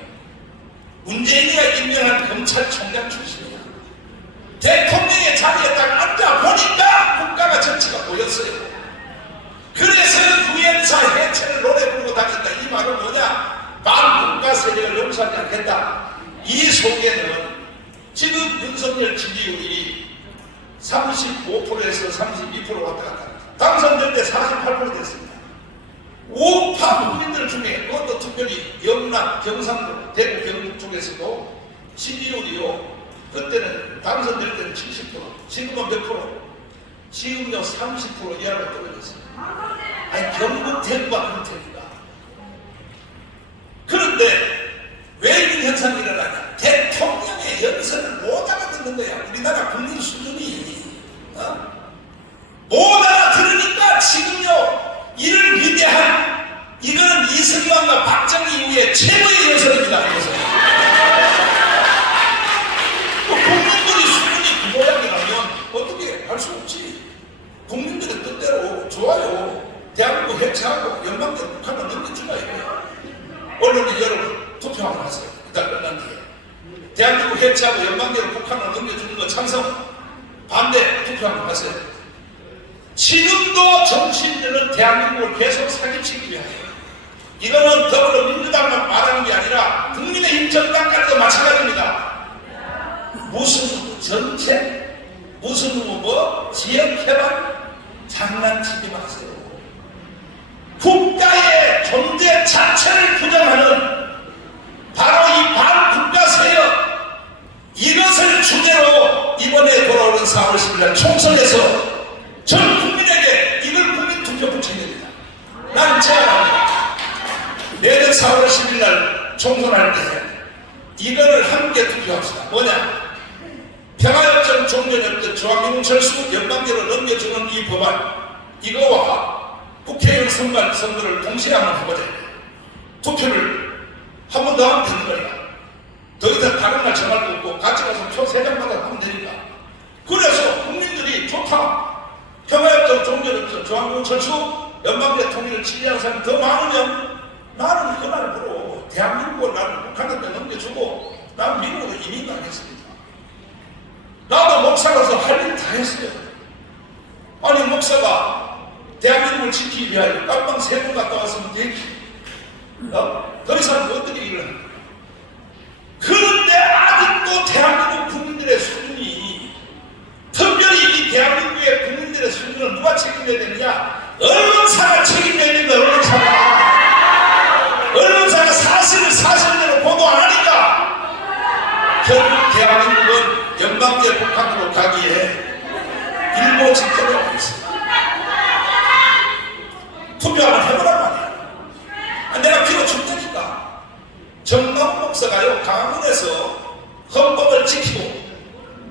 문재인이가 임명한 검찰총장 출신이야. 대통령의 자리에 딱 앉아 보니까 국가가 정치가 보였어요. 그래서 유엔사 해체를 노래 부르고 다닌다. 이 말은 뭐냐? 반국가 세력을 용서하지 않겠다. 이 속에는 지금 윤석열 지지율이 35%에서 32% 왔다 갔다 합니다. 당선될 때 48% 됐습니다. 우파 국민들 중에 그것도 특별히 영남, 경상도, 대구, 경북 쪽에서도 지지율이요. 그때는 당선될 때는 70%, 지금은 몇 프로? 지금요 30% 이하로 떨어졌습니다. 아니 경북, 대구가 그렇답니다. 그런데 왜 이런 현상이 일어나냐? 대통령의 연설을 못 알아듣는 거야. 우리나라 국민 수준이 못 알아들으니까 지금요 이를 위대한 이거는 이승만과 박정희 이후에 최고의 연설입니다. 국민들이 수준이 그 모양이라면 어떻게 할 수 없지. 국민들의 뜻대로 좋아요. 대한민국 해체하고 연방제로 북한을 넘겨주라 이거예요. 언론이 여러분 투표하고 나서요. 그날 끝난 뒤에 대한민국 해체하고 연방제로 북한을 넘겨주는 거 찬성, 반대 투표하고 나서요. 지금도 정치인들은 대한민국을 계속 사기치기 위하여 이거는 더불어민주당만 말하는 게 아니라 국민의힘 정당까지도 마찬가지입니다. 무슨 정책, 무슨 뭐 지역개발 장난치지 마세요. 국가의 존재 자체를 부정하는 바로 이 반국가 세력 이것을 주제로 이번에 돌아오는 4월 10일 총선에서 전 국민에게 이걸 국민 투표 붙여야 됩니다. 나는 제안합니다. 내년 4월 10일 날 총선할 때 이거를 함께 투표합시다. 뭐냐? 평화협정, 종전협정, 조항민철수 연방제로 넘겨주는 이 법안 이거와 국회의원 선거를 동시에 한번 해보자. 투표를 한 번 더 하면 되는 거야. 더 이상 다른 날 정할 거 없고 같이 가서 표 3장마다 하면 되니까. 그래서 국민들이 좋다. 평화협정, 종전협정, 조항민철수 연방제 통일을 지지하는 사람이 더 많으면 나는 그날 보러 대한민국을 나는 북한한테 넘겨주고 나는 미국으로 이민 가겠습니다. 나도 목사로서 할 일 다 했어요. 아니 목사가 대한민국을 지키기 위하여 깜방 3번 갔다 왔으면 되지. 더 이상 어떻게 일을 합니까? 그런데 아직도 대한민국 국민들의 수준이 특별히 이 대한민국의 국민들의 수준을 누가 책임져야 되느냐? 언론사가 책임져야 된다. 언론사가 사실을 사실대로 보도 안 하니까 결국 대한민국은 연방제 북한으로 가기에 일보 직전에 있습니다. 투표 한번 해보란 말이야. 내가 피로 죽다니까. 정강 목사가요 강원에서 헌법을 지키고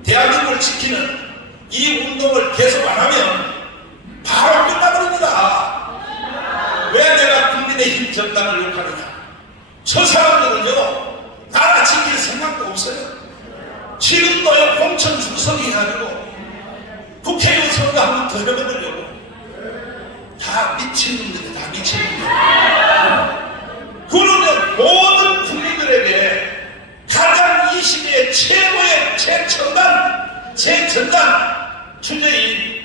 대한민국을 지키는 이 운동을 계속 안 하면 바로 끝나버립니다. 왜 내가 국민의힘 정당을 욕하느냐? 저 사람들은요 나라 지킬 생각도 없어요. 지금도요 공천 줄서기 해가지고 국회의원 선거 한 번 더 해보려고 다 미친놈들이 다 미친놈들. 그러면 모든 국민들에게 가장 이 시대의 최고의 최첨단 주제인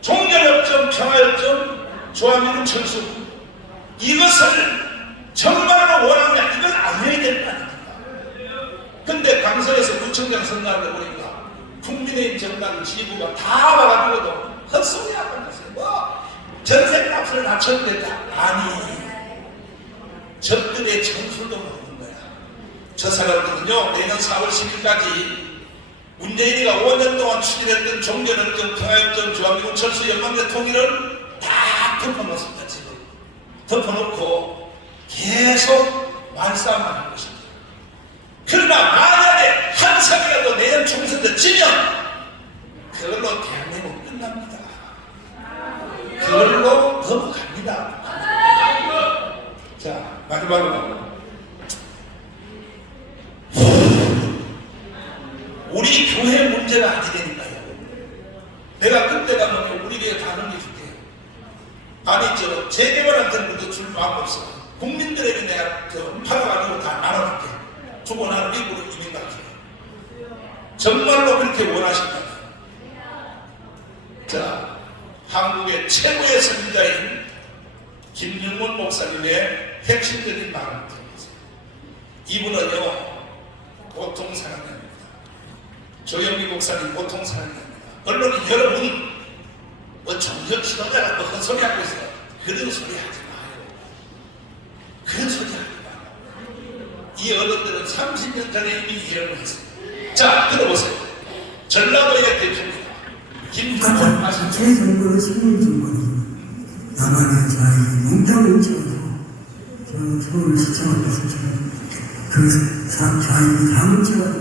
종전협정, 평화협정, 조합민국 철수 이것을 정말로 원하느냐 이걸 알려야 될 거 아닙니까? 근데 강서에서 구청장 선거하다 보니까 국민의힘 정당 지부가 다 와가지고도 헛소리 하고 있어요. 뭐 전세값을 낮춰도 된다. 아니 적들의 전술도 모르는 거야. 저 사람들은요 내년 4월 10일까지 문재인이가 5년 동안 추진했던 종전협정, 평화협정, 중앙미군 철수, 연방제 통일을 다 덮어놓습니다. 지금 덮어놓고 계속 말싸움을 하는 것입니다. 그러나 만약에 한 사람이라도 내년 총선 때 지면 그걸로 대한민국 끝납니다. 그걸로 넘어갑니다. 자, 마지막으로 우리 교회 문제가 아니되니까요. 내가 그때 가면 우리 교회 다 넘겨줄게요. 아니 저 재개발한테는 그래도 줄 마음 없어. 국민들에게 내가 팔아가지고 다 나눠줄게. 주고 나는 미국으로 이민 갈게요. 정말로 그렇게 원하신다면 자, 한국의 최고의 선지자인 김영문 목사님의 핵심적인 말을 드리겠습니다. 이분은요 보통 사람이 아닙니다. 조영기 목사님 보통 사람이 아닙니다. 언론이 여러분 뭐 정전 지도자가 뭐 헛소리 하고 있어요. 그런 소리 하지 마요. 그런 소리 하지 마요. 이 어른들은 30년 전에 이미 이해를 했습니다. 자, 들어보세요. 전라도의 대표입니다. 김정은 제 선거는 신문선거니 나만의 자의 농장을 찍어서 서울시청 앞에서 그 자의 당을 찍어서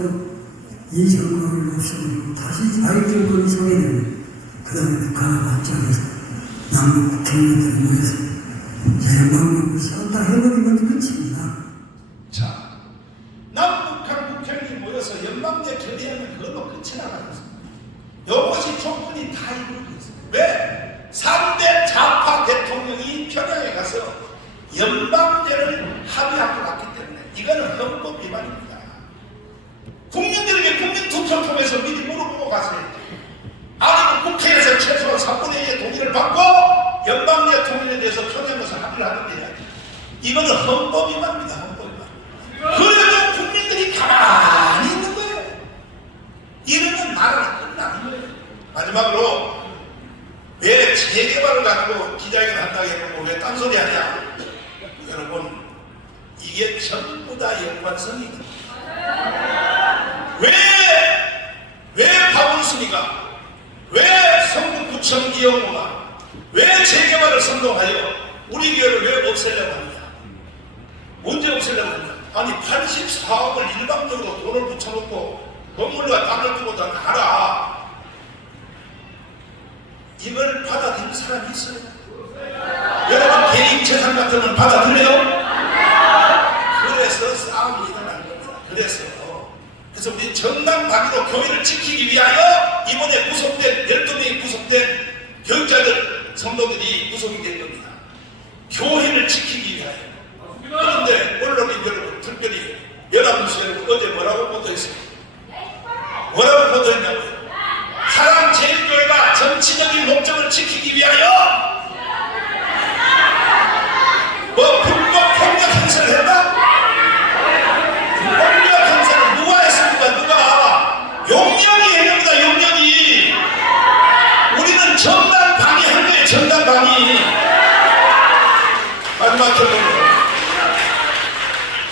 이 정권을 없애고 다시 자의 정권이 정해되면 그 다음에 북한을 확장해서 남북 국회의원들을 모여서 대한민국을 세웠다 해버리면 끝입니다. 자, 남북한 국회의원이 모여서 연방제 결의하면 그걸로 끝이 나가겠습니다. 이것이 조건이 다 이루어져 있습니다. 왜? 3대 좌파 대통령이 평양에 가서 연방제를 합의하고 갔기 때문에 이거는 헌법 위반입니다. 국민들에게 국민투표 통해서 미리 물어보고 가세요. 아니면 국회에서 최소한 3분의 1의 동의를 받고 연방제 통일에 대해서 평양에서 합의를 하던데 해야지. 이거는 헌법 위반입니다. 헌법 위반. 그래도 국민들이 가만히 있는 거예요. 이러면 나라가 끝나는 거예요. 마지막으로 왜 재개발을 가지고 기자회견 한다고 해놓고 왜 딴소리 하냐. 여러분 이게 전부 다 연관성이거든요. 왜 박원순이가 왜 성북구청 이영호가 왜 재개발을 선동하여 우리 교회를 왜 없애려고 하느냐. 언제 없애려고 하느냐. 아니 84억을 일방적으로 돈을 붙여놓고 건물과 땅을 두고 다 가라. 이걸 받아들일 사람이 있어요? 여러분 개인 재산 같은 건 받아들여요? 그래서 싸움이 일어난 겁니다. 그래서 우리 정당 단위로 교회를 지키기 위하여 이번에 구속된 12명이 구속된 교육자들 성도들이 구속이 된 겁니다. 교회를 지키기 위하여. 그런데 언론인 여러분 특별히 연합뉴스 여러분 어제 뭐라고 보도했습니까? 뭐라고 보도했냐고요? 사랑제일교회가 정치적인 목적을 지키기 위하여 뭐 불법 폭력 행사를 했나? 폭력 행사를 누가 했습니까? 누가? 용량이 했습니다. 용량이. 우리는 정당 방해한 거예요. 정당 방해. 마지막 결론으로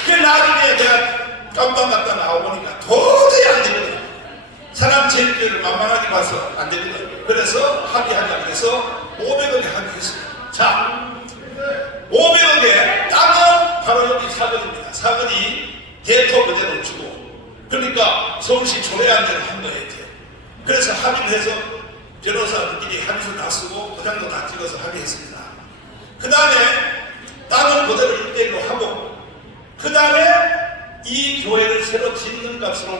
그 나중에 내가 깜빡 갔다 나오보니까 도저히 안 되거든. 사람 제일교회를 만만하게 봐서 안 되거든. 그래서 합의하자. 그래서 500억에 합의했습니다. 자, 500억에 땅은 바로 여기 사거리입니다. 사거리 대토 그대로 주고, 그러니까 서울시 조례안대로 한 거예요. 이제. 그래서 합의를 해서 변호사들끼리 합의서 다 쓰고 도장도 다 찍어서 합의했습니다. 그 다음에 땅은 그대로 1대1로 하고, 그 다음에 이 교회를 새로 짓는 값으로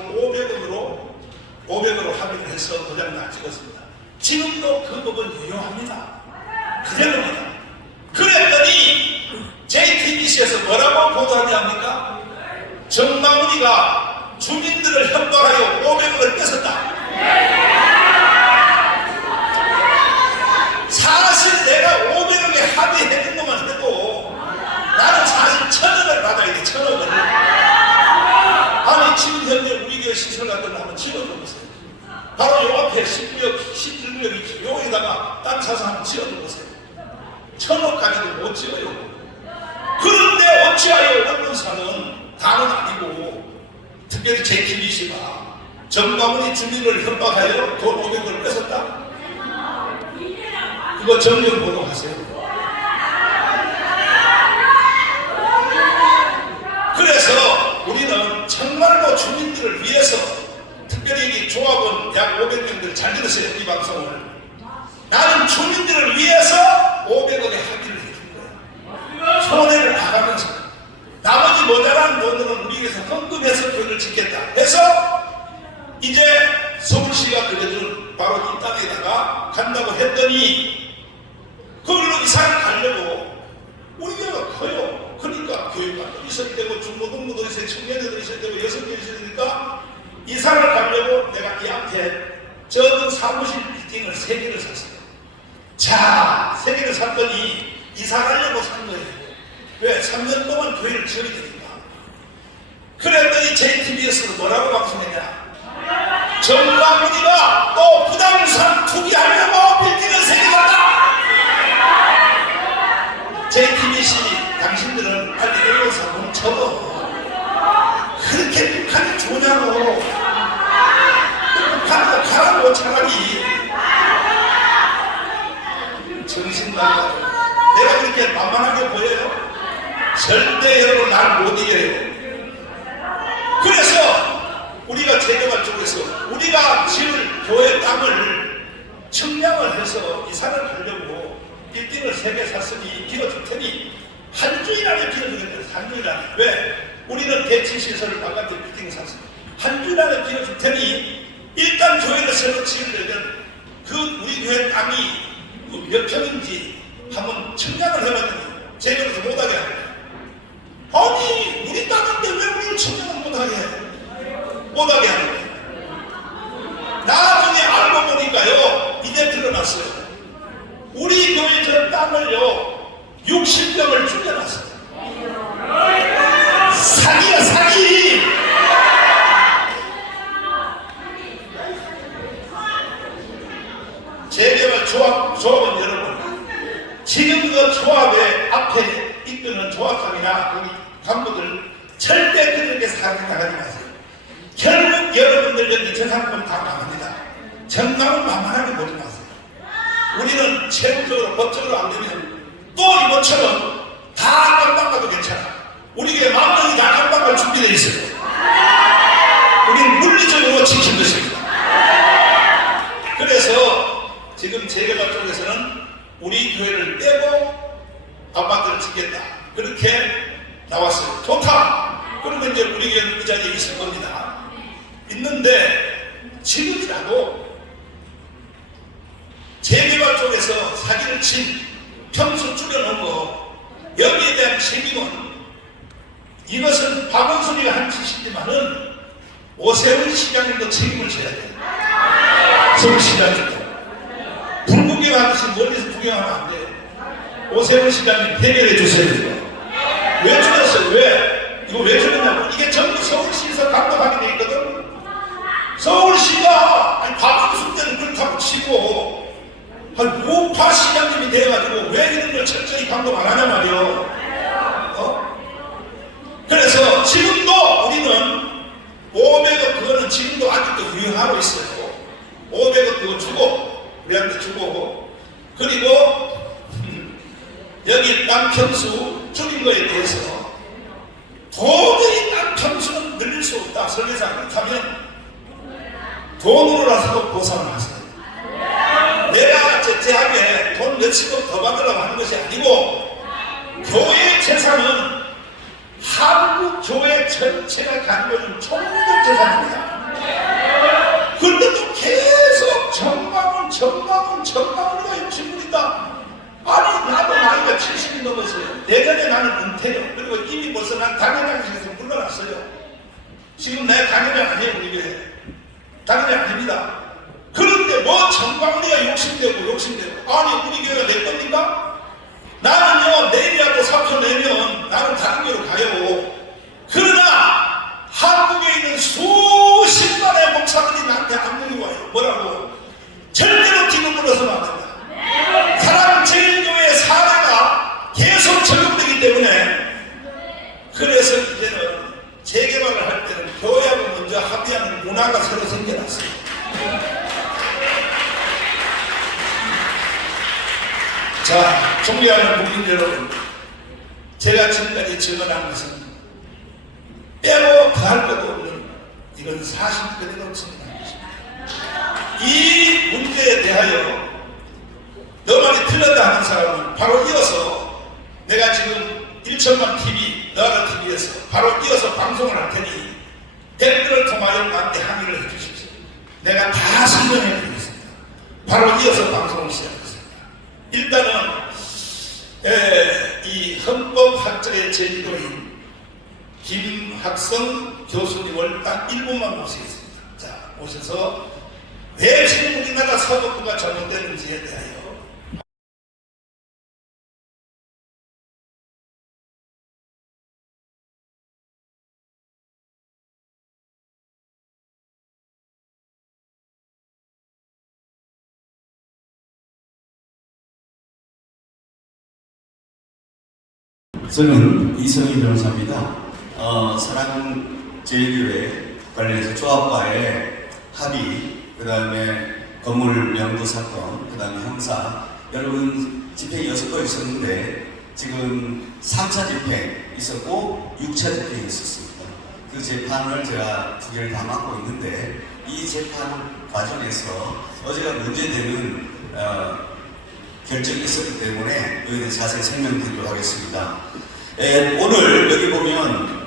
500으로 합의를 해서 도장 다 찍었습니다. 지금도 그 법은 유효합니다. 그대로입니다. 그랬더니 JTBC에서 뭐라고 보도하냐합니까? 정마무리가 주민들을 협박하여 500억을 뺏었다. 사실 내가 500억에 합의해준 것만 해도 나는 사실 1000억을 받아야 돼. 1000억을. 아니 지금 현재 지어보세요. 1,000억까지도 못 지어요. 그런데 어찌하여 언론사는 다는 아니고 특별히 JTBC가 정광훈이 주민을 협박하여 돈 500억을 뺏었다? 이거 정정 보도하세요. 그래서 우리는 정말로 주민들을 위해서 특별히 이 조합원 약 500명들 잘 들으세요. 이 방송을. 나는 주민들을 위해서 500억의 합의를 해준 거예요. 손해를 나가면서 나머지 모자란 돈으로는 우리 위해서 헌금해서 교회를 짓겠다 해서 이제 서울시가 그려준 바로 이 땅에다가 간다고 했더니 거기로 이사를 가려고 우리 교회가 커요. 그러니까 교육관도 있어야 되고 중고등부도 있어야 되고 청년회도 있어야 되고 여성도 있어야 되니까 이사를 가려고 내가 이 앞에 저던 사무실 빌딩을 3개를 샀어요. 자, 3개를 샀더니 이사 가려고 산 거예요. 왜? 3년 동안 교회를 지어야 되니까. 그랬더니 JTBS는 뭐라고 방송했냐? 정광훈이가 또 부동산 투기하려고 빌딩을 3개 샀다! JTBC 당신들은 빨리 내려서 뭉쳐. 그렇게 북한이 좋냐고. 북한도 가라고 차라리. 정신 나가. 내가 그렇게 만만하게 보여요? 절대 여러분 날 못 이겨요. 그래서 우리가 재개발 쪽에서 우리가 지을 교회 땅을 청량을 해서 이사를 하려고 빌딩을 3개 샀으니 빌어줄 테니 한 주일 안에 빌어주겠다. 한 주일 안에. 왜? 우리는 대치시설을 바깥에 빌딩을 샀어요. 한 주일 안에 빌어줄 테니 일단 교회를 새로 지으려면 그 우리 교회 땅이 몇 평인지 한번 청량을 해봤더니 제대로서 못하게 하는 거예요. 아니 우리 땅인데 왜 우리를 청량을 못하게 해? 못하게 하는 거예요. 나중에 알고 보니까요 이제 드러났어요. 우리 교회 저 땅을요 60평을 줄여놨어요. 사기야 사기. 재개발 조합은 여러분 지금 그 조합의 앞에 이끄는 조합장이나 우리 간부들 절대 그렇게 사기 나가지 마세요. 결국 여러분들 여기 재산금 다 나갑니다. 정당은 만만하게 보지 마세요. 우리는 세부적으로 법적으로 안 되면 또 이것처럼 다 깜빡 가도 괜찮아. 우리 교회 만명이 다 깜빡 갈 준비되어 있어요. 우리는 물리적으로 지킨 것입니다. 그래서 지금 재개발 쪽에서는 우리 교회를 떼고 아파트를 짓겠다. 그렇게 나왔어요. 좋다. 그러면 이제 우리 교회는 이 자리에 있을 겁니다. 있는데 지금이라도 재개발 쪽에서 사기를 친 평수 줄여놓은 거 여기에 대한 책임은 이것은 박원순이가 한 짓이지만은 오세훈 시장님도 책임을 져야 돼요. 서울시장님도 불구경하듯이 멀리서 구경하면 안 돼요. 오세훈 시장님 해결해 주세요. 왜 줄였어요? 왜? 이거 왜 줄였냐고. 이게 전부 서울시에서 감독하게 돼 있거든. 서울시가 박원순 때는 그렇다고 치고 우파 시장님이 돼가지고 왜 이런 걸 철저히 감독 안 하냐 말이요. 그래서 지금도 우리는 500억 그거는 지금도 아직도 유효하고 있어요. 500억 그거 주고 우리한테 주고 그리고 여기 땅 평수 줄인 거에 대해서 도저히 땅 평수는 늘릴 수 없다. 설계상 그렇다면 돈으로라도 보상을 하세요. 내가 제하게 돈 몇십억 더 받으려고 하는 것이 아니고 교회 재산은 한국 교회 전체가 가지고 있는 총력 재산입니다. 그런데도 계속 정광훈이가 욕심부린다. 아니 나도 나이가 70이 넘었어요. 내년에 나는 은퇴요. 그리고 이미 벌써 난 당회장실에서 물러났어요. 지금 내가 당회장 아니에요. 우리 교회 당회장 아닙니다. 그런데 뭐 정광훈이가 욕심되고 아니 우리 교회가 내 겁니까? 나는요 내일이라도 사표 내면 나는 다른 교회로 가요. 그러나 한국에 있는 수십만의 목사들이 나한테 압력이 와요. 뭐라고? 절대로 뒤로 물러서면 안 된다. 사람 자, 존경하는 국민 여러분, 제가 지금까지 증언한 것은 빼고 더할 것도 없는 이런 사실들이 없습니다. 이 문제에 대하여 너 말이 틀렸다 하는 사람은 바로 이어서 내가 지금 1천만 TV, 너하나 TV에서 바로 이어서 방송을 할 테니 댓글을 통하여 나한테 항의를 해주십시오. 내가 다 설명해 드리겠습니다. 바로 이어서 방송을 시작하겠습니다. 일단은 이 헌법학자의 제주도인 김학성 교수님을 딱 1분만 모시겠습니다. 자, 모셔서 왜 지금 우리나라 사법부가 잘못되는지에 대하여 저는 이성희 변호사입니다. 사랑제일교회 관련해서 조합과의 합의, 그 다음에 건물 명부 사건, 그 다음에 형사, 여러분 집행이 6건 있었는데 지금 3차 집행 있었고 6차 집행이 있었습니다. 그 재판을 제가 2개를 다 맡고 있는데 이 재판 과정에서 어제가 문제되는 결정이 있었기 때문에 여기에 대해 자세히 설명드리도록 하겠습니다. 오늘 여기 보면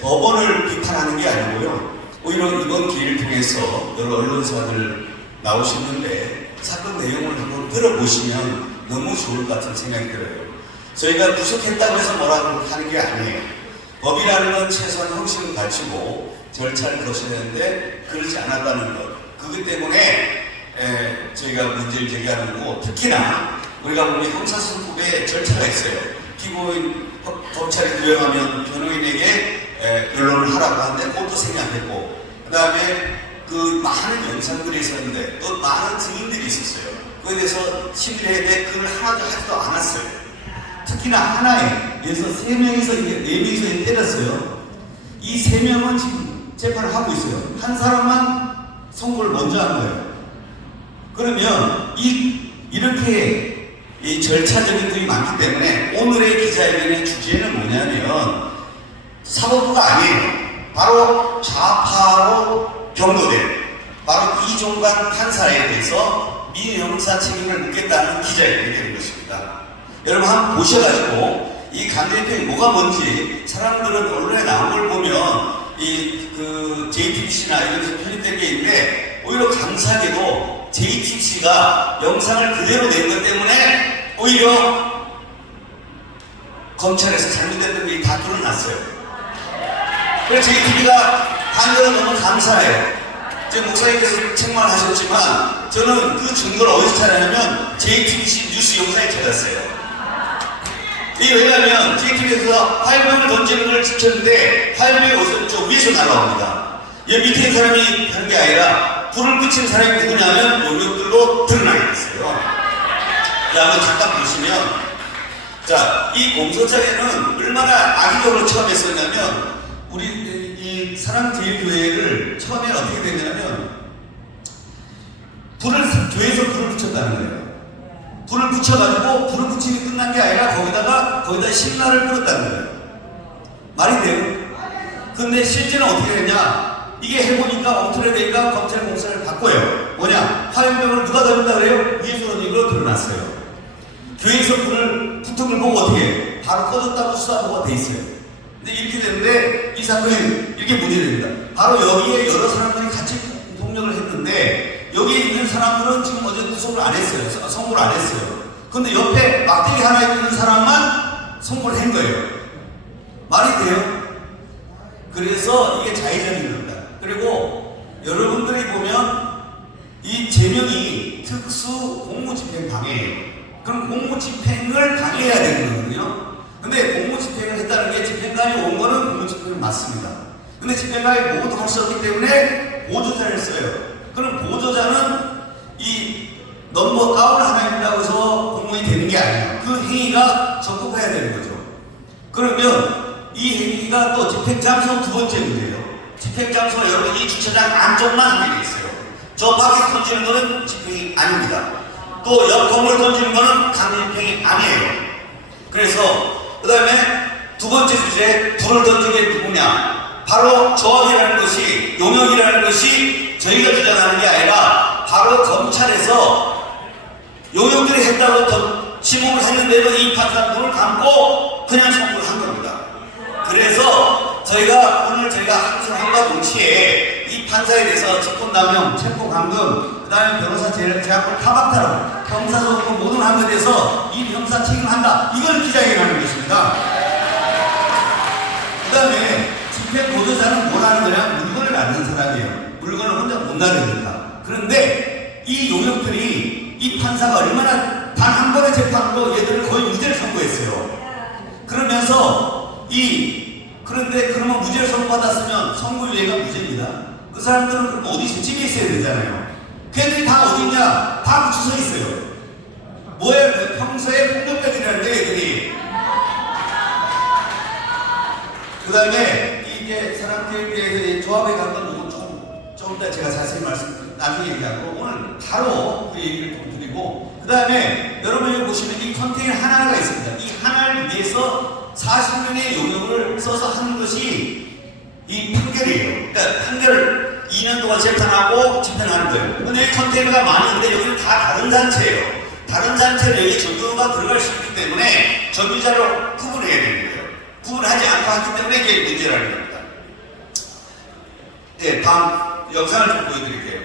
법원을 비판하는 게 아니고요. 오히려 이번 기회를 통해서 여러 언론사들 나오시는데 사건 내용을 한번 들어보시면 너무 좋을 것 같은 생각이 들어요. 저희가 구속했다고 해서 뭐라고 하는 게 아니에요. 법이라는 건 최소한 형식을 갖추고 절차를 거쳐야 되는데 그러지 않았다는 것. 그것 때문에 저희가 문제를 제기하는 거고, 특히나 우리가 보면 형사소송법에 절차가 있어요. 피고인 검찰이 구형하면 변호인에게 변론을 하라고 하는데 그것도 생략했고, 그 다음에 그 많은 영상들이 있었는데 또 많은 증인들이 있었어요. 그에 대해서 심의를 해야 그걸 하나도 하지도 않았어요. 특히나 하나에 예를 들어서 3명이서 4명이서 때렸어요. 이 3명은 지금 재판을 하고 있어요. 한 사람만 선고를 먼저 한 거예요. 그러면 이렇게 이 절차적인 것들이 많기 때문에 오늘의 기자회견의 주제는 뭐냐면 사법부가 아니에요. 바로 좌파로 경도된 바로 이종관 판사에 대해서 민형사 책임을 묻겠다는 기자회견이 되는 것입니다. 여러분 한번 보셔가지고 이 강제집행이 뭐가 뭔지, 사람들은 언론에 나온 걸 보면 그 JTBC나 이런 데서 편집된 게 있는데 오히려 감사하게도 JTBC가 영상을 그대로 낸 것 때문에 오히려 검찰에서 잘못된 것이 다 드러났어요. 그래서 JTBC가 한 거는 너무 감사해요. 지금 목사님께서 책만 하셨지만 저는 그 증거를 어디서 찾았냐면 JTBC 뉴스 영상에 찾았어요. 이게 왜냐하면 JTBC에서 화염병을 던지는 걸 지켰는데 화염병이 어디서 저 위에서 날아옵니다. 이 밑에 있는 사람이 하는 게 아니라 불을 붙인 사람이 누구냐면 요것들로 드러나게 됐어요. 자, 한번 잠깐 보시면, 자, 이 공소장에는 얼마나 악의적으로 처음 했었냐면, 우리 이 사랑제일교회를 처음에 어떻게 됐냐면, 교회에서 불을 붙였다는 거예요. 불을 붙여가지고, 불을 붙이기 끝난 게 아니라 거기다 신라를 뿌렸다는 거예요. 말이 돼요? 근데 실제는 어떻게 됐냐? 이게 해보니까 엉터리 되니까 검찰 공사를 바꿔요. 뭐냐? 화염병을 누가 던진다 그래요? 위에서 던진 걸로 드러났어요. 교회에서 불을 붙은 걸 보고 어떻게 해요? 바로 꺼졌다고 수사보고가 돼 있어요. 근데 이렇게 되는데 이 사건이 이렇게 문제됩니다. 바로 여기에 여러 사람들이 같이 동력을 했는데 여기에 있는 사람들은 지금 어제 구속을 안 했어요. 선고를 안 했어요. 근데 옆에 막대기 하나 있는 사람만 선고를 한 거예요. 말이 돼요? 그래서 이게 자의적인 겁니다. 그리고 여러분들이 보면 이 제명이 특수 공무집행 방해예요. 그럼 공무집행을 방해해야 되는 거거든요. 근데 공무집행을 했다는 게 집행관이 온 거는 공무집행이 맞습니다. 근데 집행관이 모두 할 수 없기 때문에 보조자를 써요. 그럼 보조자는 이 넘버 가운 하나 있다고 해서 공무원이 되는 게 아니에요. 그 행위가 적법해야 되는 거죠. 그러면 이 행위가 또 집행장소 두 번째 문제예요. 집행장소가 여러분 이 주차장 안쪽만 하게 돼 있어요. 저 밖에 터지는 거는 집행이 아닙니다. 또 옆 건물 던지는 거는 강제집행이 아니에요. 그래서 그 다음에 두 번째 주제, 불을 던진 게 누구냐? 바로 조합이라는 것이, 용역이라는 것이 저희가 주장하는 게 아니라 바로 검찰에서 용역들이 했다고 지목을 했는데도 이 판사 눈을 감고 그냥 선고를 한 겁니다. 그래서 저희가 항소함과 동시에 이 판사에 대해서 직권남용, 체포감금, 그 다음에 변호사 제약권 타박탈로 형사소송 모든 항에 대해서 이 형사 책임한다. 이걸 기자회견하는 것입니다. 그 다음에 집행 보도자는 뭘 하는 거냐? 물건을 낳는 사람이에요. 물건을 혼자 못 나르니까. 그런데 이 용역들이 이 판사가 얼마나 단 한 번의 재판으로 얘들을 거의 무죄를 선고했어요. 그러면서 그런데 그러면 무죄를 선고받았으면 선고유예가 무죄입니다. 그 사람들은 그럼 어디서 집에 있어야 되잖아요. 걔들이 다 어딨냐? 다 구치소에 있어요. 뭐야? 평소에 폭력배들이라는 데 애들이. 그 다음에 이제 사람들에 대해서 조합에 간 건 조금 더 제가 자세히 나중에 얘기하고 오늘 바로 그 얘기를 좀 드리고 그 다음에 여러분 여기 보시면 이 컨테이너 하나가 있습니다. 이 하나를 위해서 40년의 용역을 써서 하는 것이 이 판결이에요. 그러니까 판결을 2년 동안 재판하고 집행하는 거예요. 근데 이 컨테이너가 많이 있는데 여기는 다 다른 단체예요. 다른 단체는 여기 정규가 들어갈 수 있기 때문에 정규자로 구분해야 되는 거예요. 구분하지 않고 하기 때문에 이게 문제라는 겁니다. 네, 다음 영상을 좀 보여드릴게요.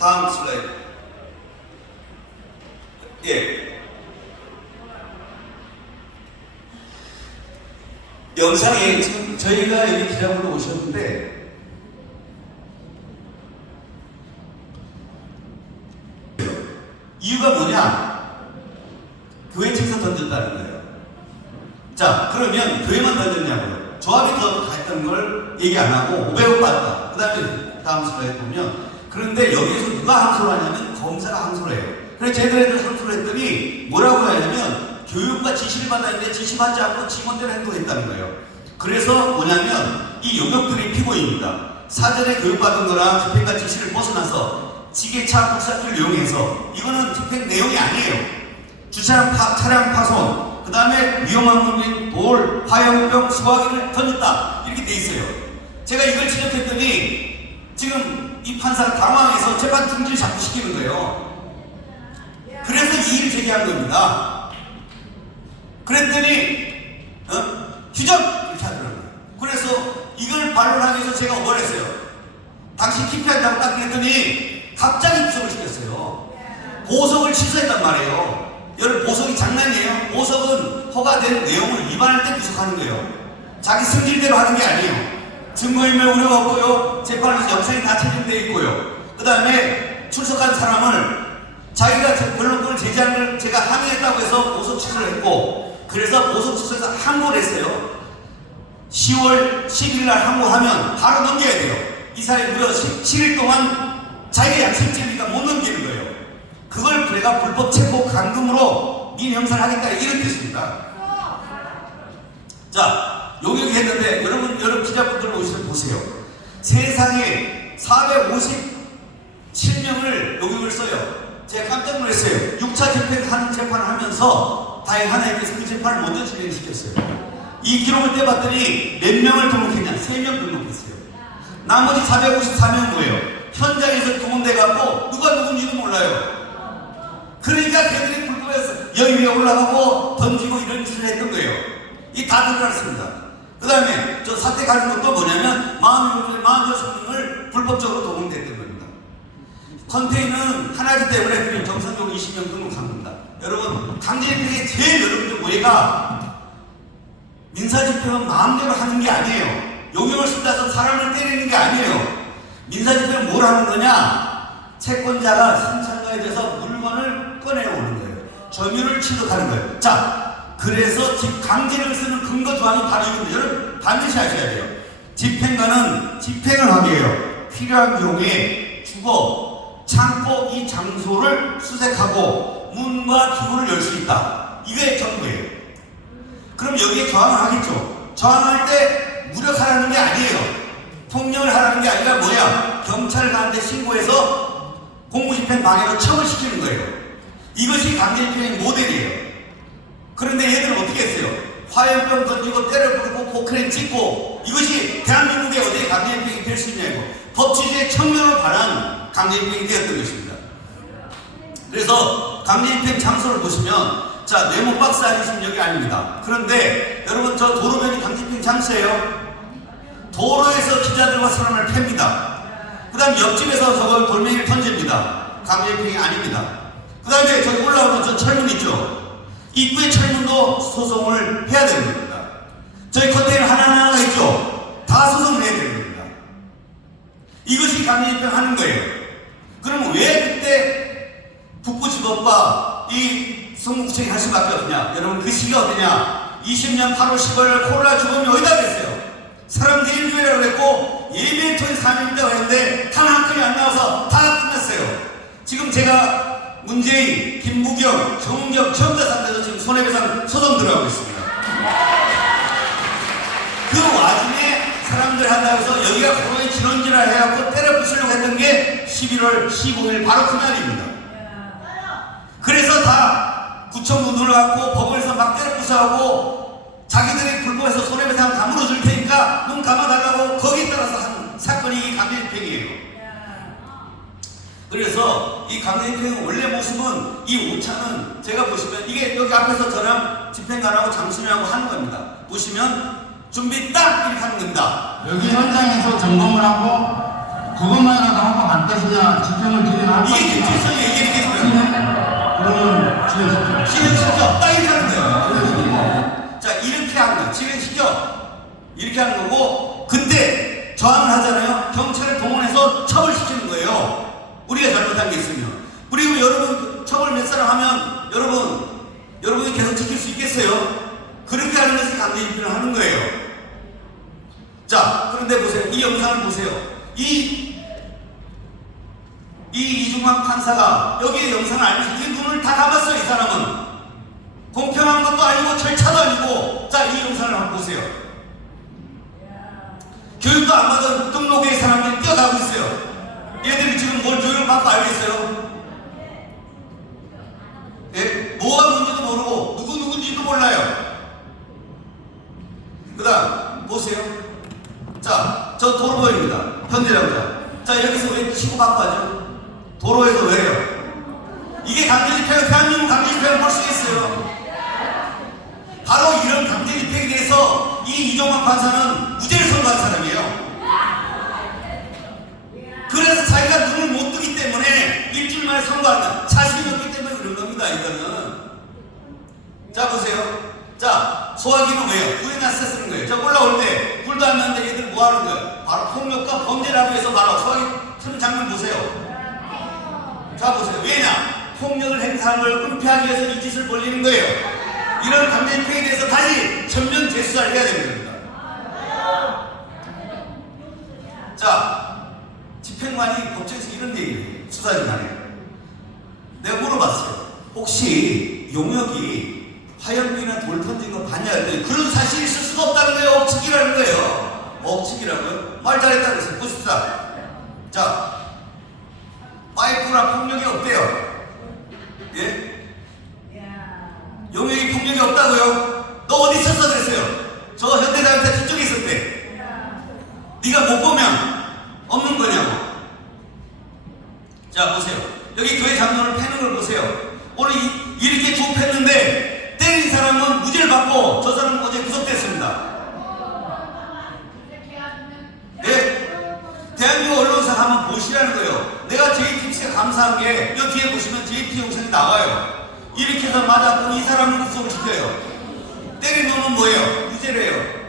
다음 슬라이드. 예. 영상에 지금 저희가 여기 기자분으로 오셨는데 이유가 뭐냐? 교회 측에서 던졌다는 거예요. 자, 그러면 교회만 던졌냐고요? 조합이 더 갔던 걸 얘기 안 하고 500원 받았다. 그 다음에 다음 슬라이드 보면 그런데 여기에서 누가 항소를 하냐면 검사가 항소를 해요. 그래서 쟤들한테 항소를 했더니 뭐라고 하냐면 교육과 지시를 받았는데 지시받지 않고 직원대로 행동했다는 거예요. 그래서 뭐냐면 이 용역들이 피고입니다. 사전에 교육받은 거랑 집행과 지시를 벗어나서 지게차 국사기를 이용해서 이거는 집행 내용이 아니에요. 주차장 차량 파손, 그 다음에 위험한 물인 돌, 화염병, 소화기를 던졌다 이렇게 돼 있어요. 제가 이걸 지적했더니 지금 이 판사가 당황해서 재판 중지를 자꾸 시키는 거예요. 그래서 이의를 제기한 겁니다. 그랬더니 휴전 이렇게 하더라고요. 그래서 이걸 반론하기 위해서 제가 뭘 했어요? 당신 기피한다고 딱 그랬더니 갑자기 구속을 시켰어요. 보석을 취소했단 말이에요. 여러분 보석이 장난이에요. 보석은 허가된 내용을 위반할 때 구속하는 거예요. 자기 승질대로 하는 게 아니에요. 증거인멸 우려가 없고요. 재판에서 영상이 다 체증되어 있고요. 그 다음에 출석한 사람을 자기가 변론권을 제지하는 걸 제가 항의했다고 해서 보석 취소를 했고 그래서 보석 취소해서 항고를 했어요. 10월 11일 날 항고하면 바로 넘겨야 돼요. 이 사람이 무려 7일 동안 자기가 양심죄니까 못 넘기는 거예요. 그걸 내가 불법 체포 감금으로 민형사를 하겠다 이런 뜻입니다. 자, 용역이 했는데 여러분 기자분들 오시면 보세요. 세상에 457명을 용역을 써요. 제가 깜짝 놀랐어요. 6차 재판을 하면서 다행 하나님께서 그 재판을 먼저 진행시켰어요. 이 기록을 떼봤더니 몇 명을 등록했냐? 3명 등록했어요. 나머지 454명 뭐예요? 현장에서 동원돼갖고 누가 누군지도 몰라요. 그러니까 걔들이 불법해서 여기 위에 올라가고 던지고 이런 짓을 했던 거예요. 이 다 드러났습니다. 그 다음에 저 사태 가진 것도 뭐냐면 46명을 불법적으로 동원됐던 겁니다. 컨테이너는 하나이기 때문에 그냥 정상적으로 20명 등록한 겁니다. 여러분 강제집행의 제일 여러분들 오해가 민사집행은 마음대로 하는 게 아니에요. 용역을 쓴다서 사람을 때리는 게 아니에요. 민사집행은 뭘 하는 거냐? 채권자가 상상가에 대해서 물건을 꺼내오는 거예요. 점유를 취득하는 거예요. 자, 그래서 강제를 쓰는 근거 조항이 바로 이겁니다. 여러분 반드시 아셔야 돼요. 집행관은 집행을 하게 해요. 필요한 경우에 주거, 창고 이 장소를 수색하고 문과 기구를 열 수 있다. 이게 전부예요. 그럼 여기에 저항을 하겠죠. 저항할 때 무력하라는 게 아니에요. 폭력을 하라는 게 아니라 뭐야? 경찰관한테 신고해서 공무집행 방해로 처벌시키는 거예요. 이것이 강제집행의 모델이에요. 그런데 얘들은 어떻게 했어요? 화염병 던지고 때려 부르고 포크레인 찍고 이것이 대한민국의 어디에 강제집행이 될 수 있냐고 법치주의 청년을 바란 강제집행이 되었던 것입니다. 그래서 강제집행 장소를 보시면 자 네모박스 안에 있으면 여기 아닙니다. 그런데 여러분 저 도로변이 강제집행 장소예요. 도로에서 기자들과 사람을 팹니다. 그 다음 옆집에서 저걸 돌멩이를 던집니다. 강제집행이 아닙니다. 그 다음에 저기 올라오면 저 철문 있죠. 입구의 철문도 소송을 해야 되는 겁니다. 저희 컨테이너 하나하나가 있죠. 다 소송을 해야 되는 겁니다. 이것이 강제집행 하는 거예요. 그러면 왜 그때 북부지법과 이 성북구청이 할 수밖에 없냐? 여러분 그 시기가 어디냐? 20년 8월 10월 코로나 죽음이 어디다 그랬어요? 사람들이 일주일이라고 그랬고 예비를 통해 3일 있다고 했는데 단 한 건이 안 나와서 다 끝났어요. 지금 제가 문재인, 김부겸, 정은경 전부 다 상대에서 지금 손해배상 소송 들어가고 있습니다. 그 와중에 사람들 한다고 해서 여기가 코로나의 진원지라 해갖고 때려 부수려고 했던 게 11월 15일 바로 그날입니다. 그래서 다 구청도 눈을 갖고 법원에서 막 때려 부수하고 자기들이 불법해서 손해배상 다 물어줄 테니까 눈 감아달라고 거기에 따라서 한 사건이 강제집행이에요. 그래서 이 강제집행의 원래 모습은 이 오차는 제가 보시면 이게 여기 앞에서 저랑 집행관하고 장수님하고 하는 겁니다. 보시면 준비 딱 이렇게 하는 겁니다. 여기 현장에서 점검을 하고 그것만이라도 하고 안 따지냐 집행을 진행할 이게 김치성이에요. 이게 이렇게 해서요. 그러면 진행시켜. 진행시켜 딱 이렇게 하는 거예요. 자 이렇게 하는 거예요. 진행시켜 이렇게 하는 거고 근데 저항을 하잖아요. 경찰을 동원해서 처벌시키는 거예요. 우리가 잘못한 게 있으면. 그리고 여러분 처벌 몇 사람 하면 여러분이 계속 지킬 수 있겠어요? 그렇게 하는 것이 강제집행을 하는 거예요. 자 그런데 보세요. 이 영상을 보세요. 이 이중환 판사가 여기에 영상을 알면서 이 눈을 다 감았어요. 이 사람은 공평한 것도 아니고 절차도 아니고 자 이 영상을 한번 보세요. 교육도 안 받은 등록의 사람들이 뛰어가고 있어요. 얘들이 지금 뭘 교육을 받고 알겠어요? 예? 뭐가 뭔지도 모르고 누군지도 몰라요. 그 다음 보세요. 자, 저 도로 보입니다. 현대자동차. 자, 여기서 왜 치고받고 하죠? 도로에서 왜요? 이게 강제집행, 대한민국 강제집행을 볼 수 있어요. 바로 이런 강제집행에 대해서 이 이종환 판사는 무죄를 선고한 사람이에요. 그래서 자기가 눈을 못 뜨기 때문에 일주일 만에 선고한다. 자신이 없기 때문에 그런 겁니다. 이거는. 자 보세요. 자 소화기는 왜요? 불이 났을 때 쓰는 거예요. 자 올라올 때 불도 안 나는데 얘들 뭐 하는 거예요? 바로 폭력과 범죄를 하기 위해서 바로 소화기 트는 장면 보세요. 자 보세요. 왜냐? 폭력을 행사하는 걸 은폐하기 위해서 이 짓을 벌리는 거예요. 이런 강제집행에 대해서 다시 전면 재수사를 해야 되는 겁니다. 자 집행관이 법정에서 이런 얘기를 수사진관에 내가 물어봤어요. 혹시 용역이 화염병이나 돌 던진 거 봤냐 했더니 그런 사실이 있을 수가 없다는 거예요. 억측이라는 거예요. 억측이라고요? 말 잘했다 그랬어요. 보십시다. 자 와이프랑 폭력이 없대요. 예? 용역이 폭력이 없다고요? 너 어디 있었어 그랬어요. 저 현대자동차 뒤쪽에 있었대. 네가 못 보면 없는 거냐고. 자 보세요. 여기 교회 장로를 패는 걸 보세요. 오늘 이렇게 쭉 팼는데 때린 사람은 무죄를 받고 저 사람은 어제 구속됐습니다. 네? 대한민국 언론사 한번 보시라는 거예요. 내가 JTBC가 감사한 게 여기 뒤에 보시면 JT 영상이 나와요. 이렇게 해서 맞았고 이 사람을 구속을 시켜요. 때린 놈은 뭐예요? 무죄래요.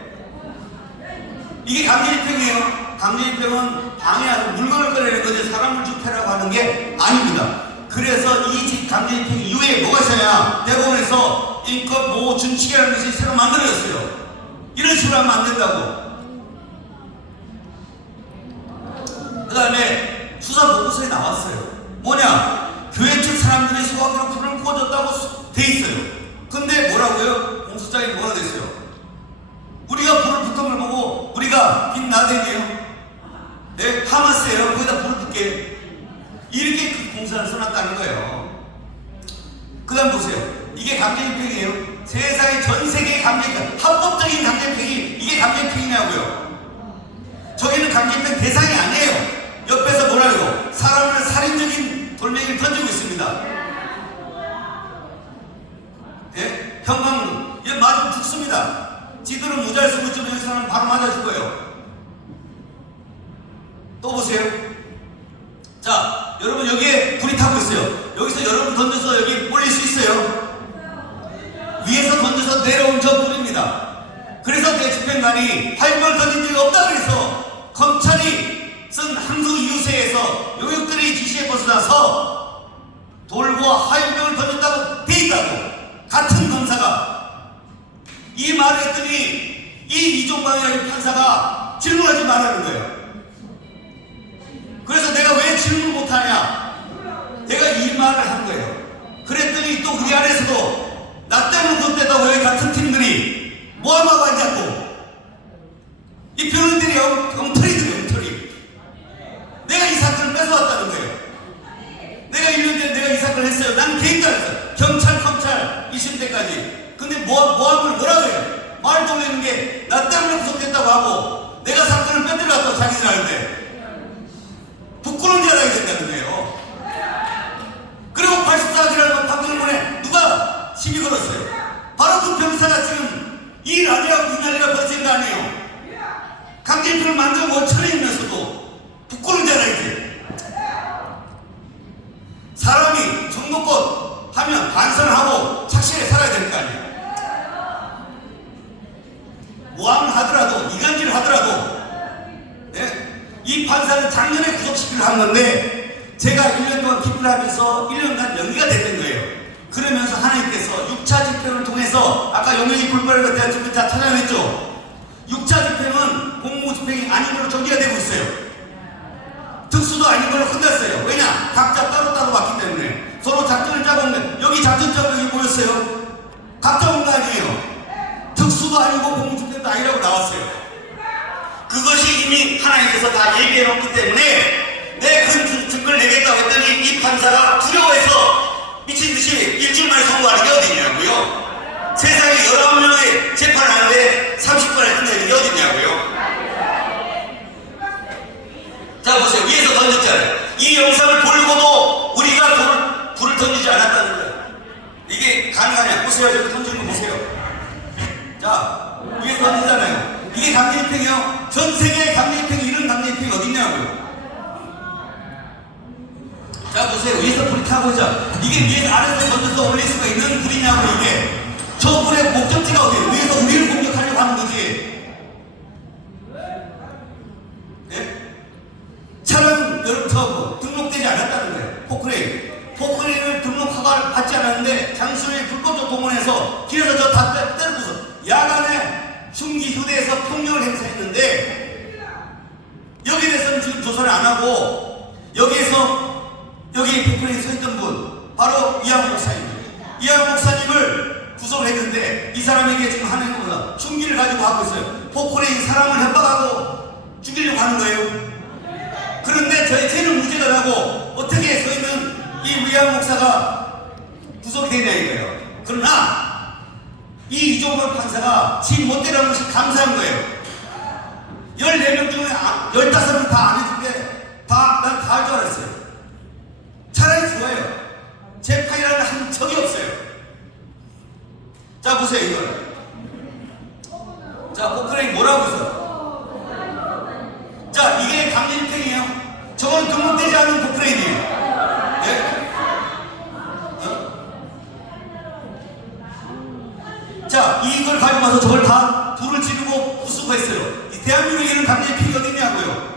이게 강제집행이에요. 강제집행은 방해하고 물건을 꺼내는 거지 사람을 주패라고 하는 게 아닙니다. 그래서 이 강제집행 이후에 뭐가 있어야 대법원에서 인권 보호 준칙이라는 것이 새로 만들어졌어요. 이런 식으로 하면 안 된다고. 그 다음에 수사 보고서에 나왔어요. 뭐냐? 교회 측 사람들이 소각으로 불을 꺼줬다고 돼 있어요. 근데 뭐라고요? 공소장에 뭐가 됐어요? 우리가 불을 붙은 걸 보고 우리가 빈라덴이에요. 네? 하마스예요. 거기다 불을 붙게. 이렇게 그 공사를 써놨다는 거예요. 그 다음 보세요. 이게 강제집행이에요. 세상에 전 세계의 강제집행, 합법적인 강제집행이 이게 강제집행이냐고요. 저기는 강제집행 대상이 아니에요. 옆에서 뭐라고요? 사람을 살인적인 돌멩이를 던지고 있습니다. 예? 형광, 얘 맞으면 죽습니다. 지들은 모자를 쓰고 있지만 여기 사람은 바로 맞아 죽어요. 또 보세요. 자, 여러분 여기에 불이 타고 있어요. 여기서 여러분 던져서 여기 올릴 수 있어요. 위에서 던져서 내려온 저 불입니다. 그래서 대집행관이 화염병을 던진 적이 없다 그래서 검찰이 쓴 항소 이유서에서 용역들의 지시에 벗어나서 돌과 화염병을 던졌다고 돼 있다고. 같은 검사가 이 말을 했더니 이 이종광의 판사가 질문하지 말라는 거예요. 그래서 내가 왜 질문을 못하냐? 내가 이 말을 한 거예요. 그랬더니 또 우리 안에서도 나 때문에 그때다 왜 같은 팀들이 모함하고 앉았고 이 변호인들이 엉터리들이에요. 엉터리. 내가 이 사건을 뺏어왔다는 거예요. 내가 1년 전에 내가 이 사건을 했어요. 나는 개인단에서 경찰, 검찰 1심 때까지. 근데 모함을 뭐라고 해요? 말 돌리는 게 나 때문에 구속됐다고 하고 내가 사건을 뺏으려고 자기들 하는데 부끄러운 자라야 된다는 거예요. 그리고 84기라는 박근혜문에 누가 시비 걸었어요? 바로 그 변호사가 지금 이 난리하고 이 난리가 벌어진 거 아니에요? 강제입행을 만들고 원천이면서도 부끄러운 자라야지. 사람이 정도껏 하면 반성하고 착실하게 살아야 될 거 아니에요. 모함을 하더라도 이간질을 하더라도 네? 이 판사는 작년에 구속시키려 한 건데 제가 1년 동안 기피를 하면서 1년간 연기가 됐던 거예요. 그러면서 하나님께서 6차 집행을 통해서 아까 영역이 불법에 대한 증거 다 찾아냈죠. 6차 집행은 공무집행이 아닌 걸로 정리가 되고 있어요. 특수도 아닌 걸로 끝났어요. 왜냐? 각자 따로따로 왔기 때문에 서로 작전을 짜고 있는데 여기 작전 짜고 여기 모였어요. 각자 온 거 아니에요. 특수도 아니고 공무집행도 아니라고 나왔어요. 그것이 이미 하나님께서 다 얘기해 놓기 때문에 내 그 증거를 내겠다고 했더니 이 판사가 두려워해서 미친듯이 일주일 만에 선고하는 게 어디냐고요. 세상에 19명의 재판을 하는데 30분에 끝내는 게 어디냐고요. 자 보세요. 위에서 던졌잖아요. 이 영상을 보고도 우리가 불을 던지지 않았다는 거예요. 이게 가능하냐? 보세요. 저기 던지는 거 보세요. 자 위에서 던지잖아요. 이게 강제집행이요. 전 세계의 강제집행이 이런 강제집행이 어딨냐고요. 자 보세요. 위에서 불이 타고 있죠. 이게 위에서 아래서 던져서 올릴 수가 있는 불이냐고. 이게 저 불의 목적지가 어디에요? 위에서 우리를 공격하려고 하는 거지. 예? 차는 여러분 저 등록되지 않았다는 거예요. 포크레인을 등록 허가를 받지 않았는데 장소에 불법적 동원해서 길에서 저 다 때려부숴 야간에 흉기 휴대해서 폭력을 행사했는데 여기에 대해서는 지금 조사를 안 하고 여기 포크레인에 서 있던 분 바로 이양 목사입니다. 이양 목사님을 구속을 했는데 이 사람에게 지금 하는 것보다 흉기를 가지고 하고 있어요. 포크레인 사람을 협박하고 죽이려고 하는 거예요. 그런데 쟤는 무죄가 나고 어떻게 서 있는 이 위안 목사가 구속이 되냐 이거예요. 그러나 이 이종범 판사가 지 못되라는 것이 감사한 거예요. 14명 중에 15명 다 안 해준데 난 다 할 줄 알았어요. 차라리 좋아요. 재판이라는 한 적이 없어요. 자 보세요 이걸. 자 포크레인 뭐라고 있어? 자 이게 강제집행이에요. 저거는 등록되지 않은 포크레인이에요. 네? 자 이걸 가지고 와서 저걸 다 불을 지르고 부수고 했어요. 이 대한민국에 이런 강제집행이 어딨냐고요.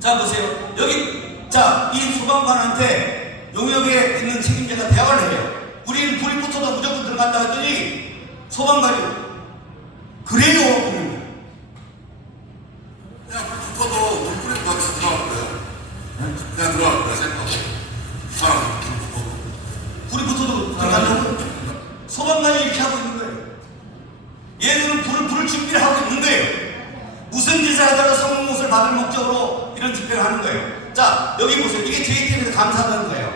자 보세요. 여기 자 이 소방관한테 용역에 있는 책임자가 대화를 해요. 우리는 불이 붙어도 무조건 들어간다 했더니 소방관이 그래요. 그냥 붙어도 우리 불이 붙어도 들어갈 거예요. 그냥 들어갈 거야 생각하고 사람 불이 붙어도 들어간다고? 소방관이 이렇게 하고 있는 거예요. 얘들은 불을 준비를 하고 있는 거예요. 무슨 짓을 하다가 성공못을 받을 목적으로 이런 집회를 하는 거예요. 자 자, 여기 보세요. 이게 JTBC에서 감사하는 거예요.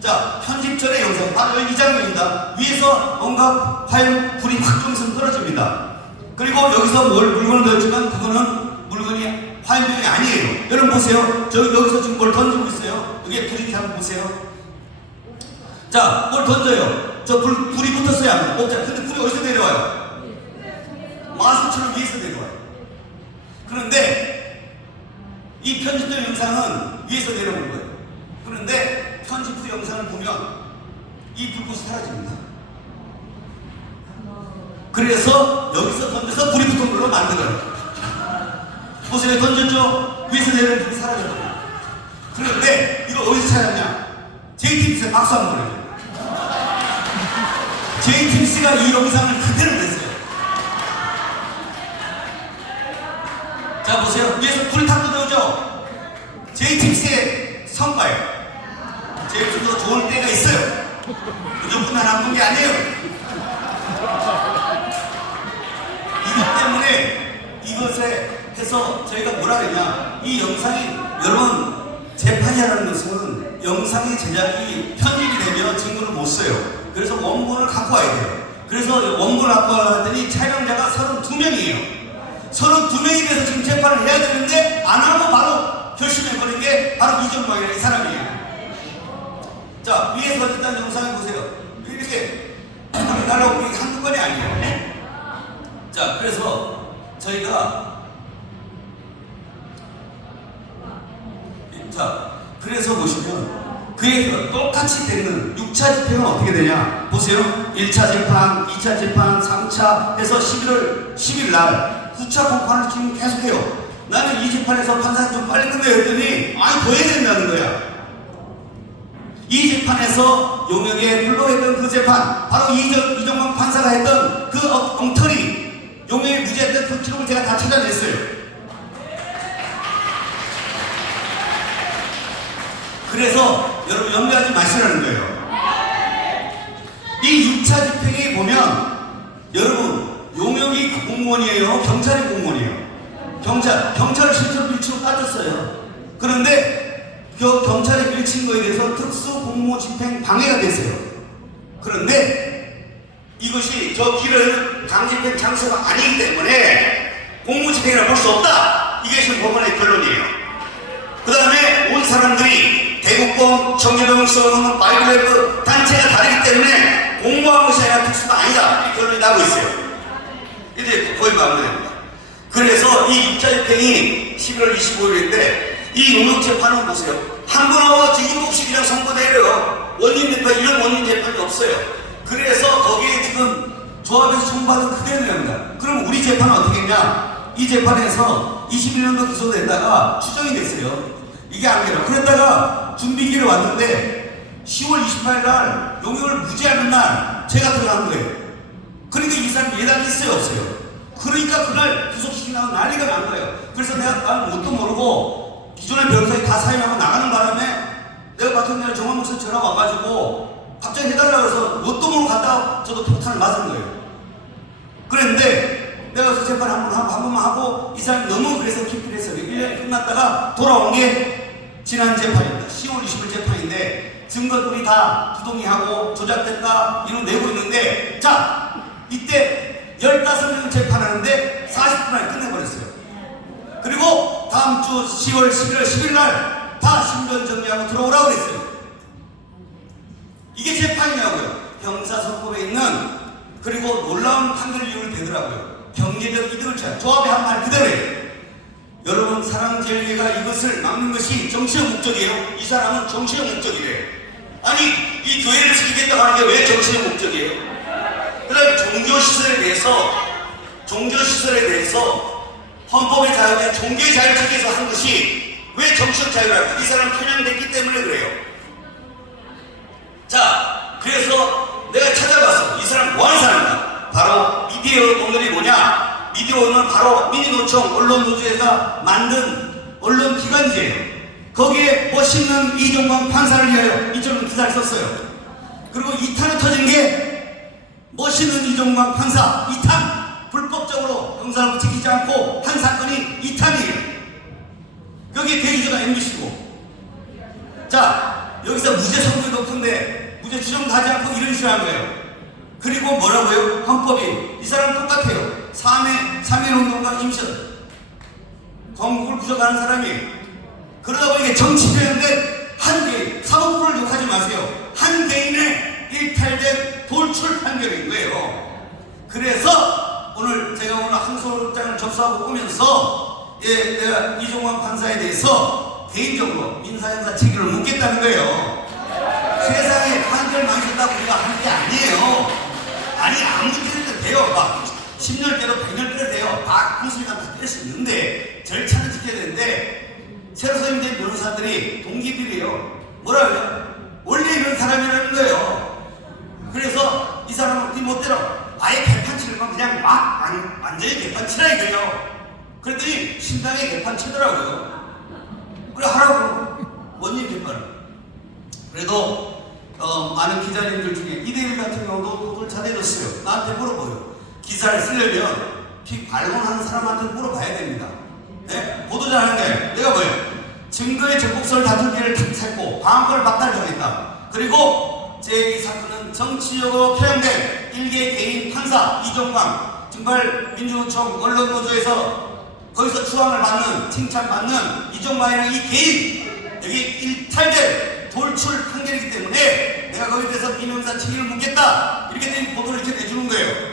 자, 편집 전의 영상, 바로 이 장면입니다. 위에서 뭔가 화염 불이 확 좀 떨어집니다. 그리고 여기서 물건을 넣었지만 그거는 물건이 화염병이 아니에요. 여러분 보세요. 여기서 지금 뭘 던지고 있어요. 여기에 불이 한번 보세요. 자, 뭘 던져요. 불이 붙었어요. 안 붙었어요. 근데 불이 어디서 내려와요? 마술처럼 위에서 내려와요. 그런데 이 편집된 영상은 위에서 내려오는 거예요. 그런데 편집 후 영상을 보면 이 불꽃이 사라집니다. 그래서 여기서 던져서 불이 붙은 걸로 만들어요. 보세요. 던졌죠? 위에서 내려오는 불이 사라졌거든요. 그런데 이걸 어디서 찾았냐? JTBC에 박수 한번 보내줘요. JTBC가 이 영상을 그대로 냈어요. 자, 보세요. 위에서 불이 탁 뜯어오죠? JTBC의 성과예요. JTBC도 좋을 때가 있어요. 무조건 나쁜 게 아니에요. 이것 때문에 이것에 해서 저희가 뭐라 그러냐, 이 영상이, 여러분, 재판이라는 것은 영상의 제작이 편집이 되면 증거를 못 써요. 그래서 원본을 갖고 와야 돼요. 그래서 원본을 갖고 와더니 촬영자가 32명이에요. 32명이 돼서 지금 재판을 해야 되는데 안 하고 바로 결심해버린 게 바로 이정광이라는 이 사람이에요. 자, 위에서 일단 영상을 보세요. 이렇게 날아오고 이게 한두 건이 아니에요. 자, 그래서 저희가 그래서 보시면 그에 똑같이 되는 6차 집행은 어떻게 되냐 보세요. 1차 재판, 2차 재판, 3차 해서 11월 10일 날 9차 공판을 지금 계속해요. 나는 이 재판에서 판사님 좀 빨리 끝내야 했더니 아니 더 해야 된다는 거야. 이 재판에서 용역에 불러했던 그 재판, 바로 이정광 판사가 했던 그 엉터리 용역에 무죄했던 그 기록을 제가 다 찾아냈어요. 그래서 여러분 염려하지 마시라는 거예요. 이 6차 집행에 보면 여러분 용역이 공무원이에요? 경찰이 공무원이에요? 경찰을 실제로 밀치고 따졌어요. 그런데 그 경찰이 밀친 거에 대해서 특수 공무 집행 방해가 됐어요. 그런데 이것이 저 길은 강제집행 장소가 아니기 때문에 공무 집행이라 볼 수 없다. 이게 지금 법원의 결론이에요. 그 다음에 온 사람들이 대국공, 정제동, 수원은 바이블레브 단체가 다르기 때문에 공무한 것이 아니라 특수가 아니다. 이 결론이 나고 있어요. 이제 거의 마무리됩니다. 그래서 이 6차 집행이 11월 25일인데 이 용역 재판은 보세요. 한 분하고 지금 없이 그냥 선고되려요. 원인 재판, 이런 원인 재판이 없어요. 그래서 거기에 지금 조합에서 청구받은 그대로 됩니다. 그럼 우리 재판은 어떻게 했냐? 이 재판에서 21년도 기소됐다가 추정이 됐어요. 이게 안 돼요. 그랬다가 준비기를 왔는데 10월 28일 날 용역을 무죄하는 날 제가 들어간 거예요. 그러니까 이 사람 예단이 있어요, 없어요? 그러니까 그날 구속시키려고 난리가 난 거예요. 그래서 내가 뭣도 모르고 기존의 변호사에 다 사임하고 나가는 바람에 내가 같은 날 정원 목사 전화 와가지고 갑자기 해달라고 해서 뭣도 모르고 갔다가 저도 폭탄을 맞은 거예요. 그랬는데 내가 그 재판 한 번만 하고 이 사람이 너무 그래서 기필해서 1년이 끝났다가 돌아온 게 지난 재판입니다. 10월 20일 재판인데 증거들이 다 부동의하고 조작됐다 이런 내고 있는데 자 이때 15명 재판하는데 40분 안에 끝내버렸어요. 그리고 다음 주 10월 11월 10일 날 다 신변 정리하고 들어오라고 그랬어요. 이게 재판이냐고요. 형사소법에 있는 그리고 놀라운 판결 이유를 대더라고요. 경제적 이득을 취한 조합의 한 말 그대로예요. 여러분 사랑제일회가 이것을 막는 것이 정치적 목적이에요. 이 사람은 정치적 목적이래요. 아니 이 교회를 지키겠다고 하는 게 왜 정치적 목적이에요? 그 다음에 종교시설에 대해서 헌법의 자유에 종교의 자유를 지키기 위해서 한 것이 왜 정치적 자유라고? 이 사람 편향됐기 때문에 그래요. 자, 그래서 내가 찾아봤어. 이 사람 뭐 하는 사람이다? 바로 미디어 오늘이 뭐냐? 미디어 오늘 바로 민주노총 언론노조에서 만든 언론기관지예요. 거기에 멋있는 이정광 판사를 위하여 이처럼 기사를 썼어요. 그리고 2탄이 터진 게 멋있는 이정광 판사 2탄 불법적으로 형사를 지키지 않고 한 사건이 2탄이에요. 여기 대주주가 MBC고 자, 여기서 무죄 선고이 높은데 무죄 추정도 하지 않고 이런 식으로 한 거예요. 그리고 뭐라고요? 헌법이 이 사람 똑같아요. 3.1 운동과 임신 건국을 부정하는 사람이 그러다 보니까 정치 개혁된 한 개인 사법부를 욕하지 마세요. 한 개인의 일탈된 돌출 판결인 거예요. 그래서 제가 오늘 항소장을 접수하고 오면서 내가 이종환 판사에 대해서 개인적으로 민사형사 책임을 묻겠다는 거예요. 세상에 판결 망쳤다고 우리가 하는 게 아니에요. 아니 아무 때려도 돼요. 막 10년 때도 100년 때려도 돼요. 다 구슬감 다 때릴 수 있는데 절차는 지켜야 되는데 새로 선임된 변호사들이 동기들이에요. 뭐라고요? 원래 이런 사람이라는 거예요. 그래서 이 사람은 네 멋대로 아예 개판 치는 건 그냥 막 완전히 개판 치라 이거예요. 그랬더니 신당에 개판 치더라고요. 그래 하라고. 뭔일 개판을. 그래도 많은 기자님들 중에 이대일 같은 경우도 도를 잘해줬어요. 나한테 물어봐요. 기사를 쓰려면 발론하는 사람한테 물어봐야 됩니다. 네? 보도자 하는 게 내가 뭐예요? 증거의 적법성을 다툴 기회를 탁 찾고 방어권을 박탈 정했다. 그리고 제 이 사건은 정치적으로 표현된 일개 개인 판사 이종광 정말 민주노총 언론노조에서 거기서 추앙을 받는 칭찬받는 이종광이라는 이 개인 여기 일탈된 돌출 판결이기 때문에 내가 거기에 대해서 민형사 책임을 묻겠다 이렇게 된 보도를 이렇게 내주는 거예요.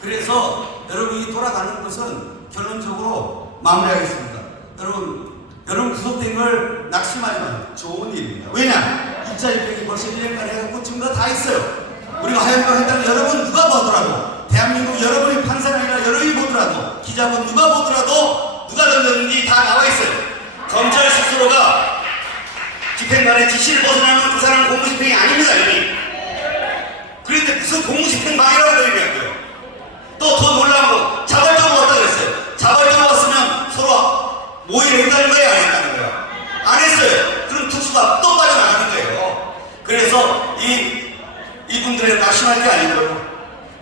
그래서 여러분이 돌아가는 것은 결론적으로 마무리하겠습니다. 여러분 구속된 걸 낙심하지 마세요. 좋은 일입니다. 왜냐? 2차 입학이 벌써 1년간 해갖고 증거 다 있어요. 우리가 하얀거 했다는 여러분 누가 보더라도 대한민국 여러분이 판사가 아니라 여러분이 보더라도 기자분 누가 보더라도 누가 던졌는지 다 나와 있어요. 검찰 스스로가 집행관의 지시를 벗어나면 그 사람은 공무집행이 아닙니다. 이미. 그런데 무슨 공무집행방해라고 그러냐고요. 또 더 놀라운 거 자발적으로 왔다 그랬어요. 자발적으로 왔으면 서로 모의를 했다는 거예요? 안 했다는 거예요? 안 했어요. 그럼 특수가 또 빠져나가는 거예요. 그래서 이분들의 낙심할 게 아니고요.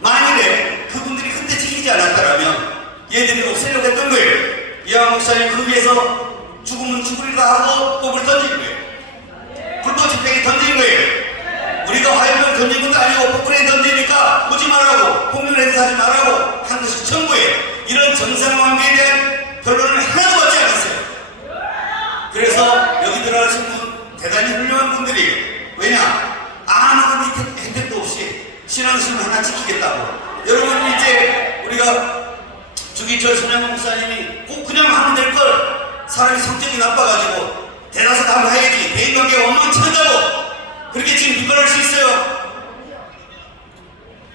만일에 그분들이 그때 지키지 않았다면 얘들이 없애려고 했던 거예요. 이하원 목사님 그 위에서 죽으면 죽으리라 하고 법을 던진 거예요. 불법 집행에 던진 거예요. 우리가 화염병을 던진 것도 아니고 폭군에 던지니까 오지 말라고 폭력을 행사하지 말라고 한 것이 전부예요. 이런 정상관계에 대한 결론을 하나도 받지 않았어요. 그래서 여기 들어가신 분 대단히 훌륭한 분들이에요. 왜냐? 아무런 혜택도 없이 신앙심을 하나 지키겠다고. 여러분 이제 우리가 주기철 손양원 목사님이 꼭 그냥 하면 될 걸 사람이 성격이 나빠가지고 대낮에 가면 해야지 대인관계가 엉망진창하다고 그렇게 지금 비판할 수 있어요.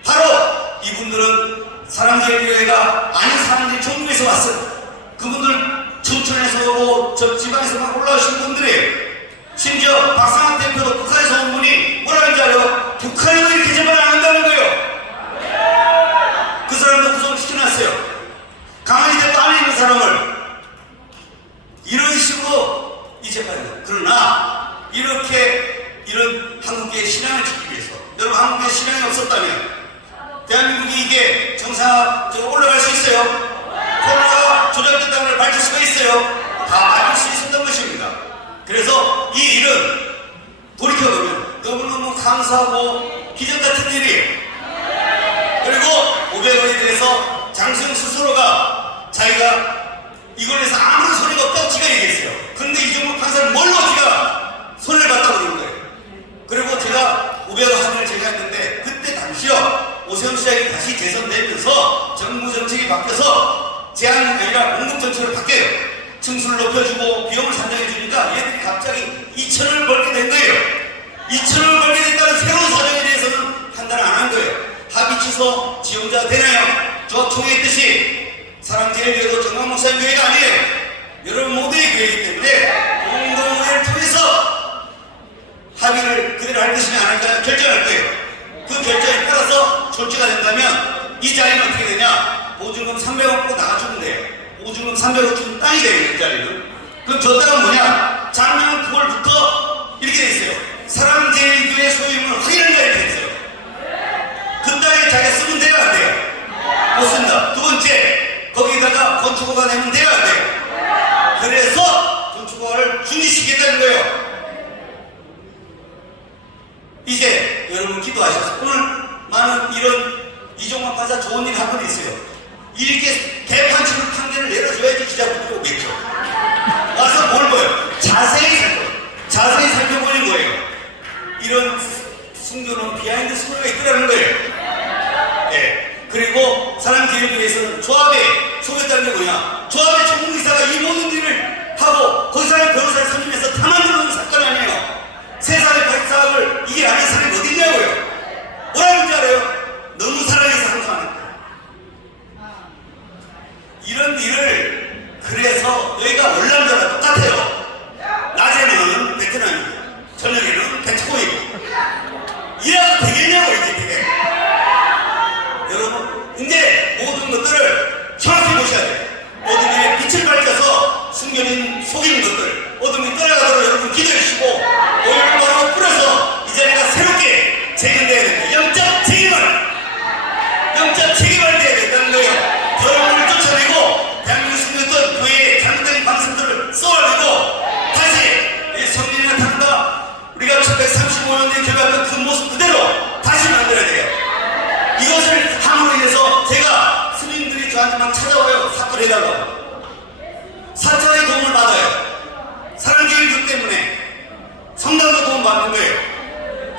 바로 이분들은 사랑제일교회가 아닌 사람들이 전국에서 왔어요. 그분들 춘천에서 오고 저 지방에서 막 올라오신 분들이에요. 심지어 박상학 대표도 북한에서 온 분이 뭐라는지 알아요? 북한에도 이렇게 재판 안 한다는 거예요. 그 사람도 구속을 시켜놨어요. 강한이 대표 안에 있는 사람을 이런 식으로 이 재판이에요. 그러나 이런 한국의 신앙을 지키기 위해서 여러분 한국에 신앙이 없었다면 대한민국이 이게 정상적으로 올라갈 수 있어요. 코로나가 조작됐다는 걸 밝힐 수가 있어요. 다 밝힐 수 있었던 것입니다. 그래서 이 일은 돌이켜보면 너무너무 감사하고 기적 같은 일이에요. 그리고 500원에 대해서 장승 스스로가 자기가 이걸로 해서 아무런 소리가 없다고 지가 얘기했어요. 그런데 이종국 판사는 뭘로 지가 손해를 봤다고 그러는 거예요. 그리고 제가 500원 합의를 제가 했는데 그때 당시요 오세훈 시장이 다시 재선되면서 정부 정책이 바뀌어서 제한이 아니라 공급 정책으로 바뀌어요. 층수를 높여주고 비용을 산정해 주니까 얘들이 갑자기 2천원을 벌게 된 거예요. 2천원을 벌게 됐다는 새로운 사정에 대해서는 판단을 안 한 거예요. 합의 취소 지원자 되나요? 저 총회했듯이 사랑제일교회도 정강 목사님 교회가 아니에요. 여러분 모두의 교회이기 때문에 공동회를 통해서 합의를 그대로 할 것이냐 안 할 것이냐 결정할 거예요. 그 결정에 따라서 조치가 된다면 이 자리는 어떻게 되냐? 보증금 300억 꼭 나가주면 돼요. 보증금 300억 주면 땅이 돼요. 이 자리는. 그럼 저 땅은 뭐냐? 작년 9월부터 이렇게 돼 있어요. 사랑제일교회 소유물을 확인한다 이렇게 돼 있어요. 그 땅에 자기가 쓰면 돼요 안 돼요? 못 쓴다. 두 번째 거기다가 건축허가 내면 돼요 안 돼요? 그래서 건축허가를 중지시키겠다는 거예요. 여러분 기도하셔서 오늘 많은 이런 이종만 판사 좋은 일 한 번 있어요. 이렇게 개판식으로 판결을 내려줘야지 기자분들이 오겠죠. 와서 뭘 보여요? 자세히 살펴보는 거예요. 이런 숨겨놓은 비하인드 스토리가 있더라는 거예요. 네. 그리고 사람개혁위에서는 조합에 속였다는 게 뭐냐? 조합의 총무이사가 이 모든 일을 하고 그 사람이 변호사를 선임해서 다 만들어놓은 사건 아니에요. 세상의 박사학을 이게 아닌 사람이 어디 있냐고요. 뭐라는 줄 알아요? 너무 사랑해서 항소하는 거예요. 이런 일을 그래서 여기가 월남전과 똑같아요. 낮에는 베트남이고 저녁에는 베트코이고 이래도 되겠냐고 이게 되게. 여러분 이제 모든 것들을 정확히 보셔야 돼요. 어둠에 빛을 밝혀서 숨겨진 속이는 것들 어둠이 떠나가도록 여러분 기도해 주시고 오일을 바로 뿌려서 이제 내가 새롭게 재건돼야 된다. 영적 책임을 돼야 된다는 거예요. 여러분을 쫓아내고 대한민국 숨겼던 교회의 잘못된 방송들을 쏘아내고 다시 이 성린이나 탄다 우리가 1935년에 개발했던 그 모습 그대로 다시 만들어야 돼요. 이것을 함으로 인해서 제가 스님들이 저한테 막 찾아와요. 사건 해달라고. 사찰의 도움을 받아요. 사랑교육 때문에 성당도 도움 받는 거예요.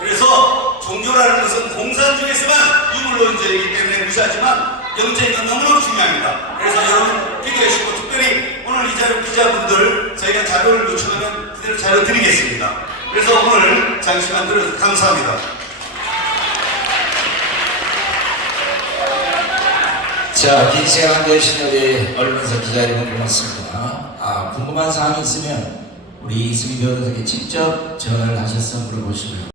그래서 종교라는 것은 공산 중에서만 유물론자이기 때문에 무시하지만 영적인 건 너무너무 중요합니다. 그래서 여러분 기도해 주시고 특별히 오늘 이 자료 기자분들 저희가 자료를 요청하면 그대로 자료 드리겠습니다. 그래서 오늘 잠시만 들어주셔서 감사합니다. 자, 긴 시간 되신 우리 언론사 기자 여러분 고맙습니다. 궁금한 사항이 있으면 우리 이승희 변호사께 직접 전화를 하셔서 물어보시고요.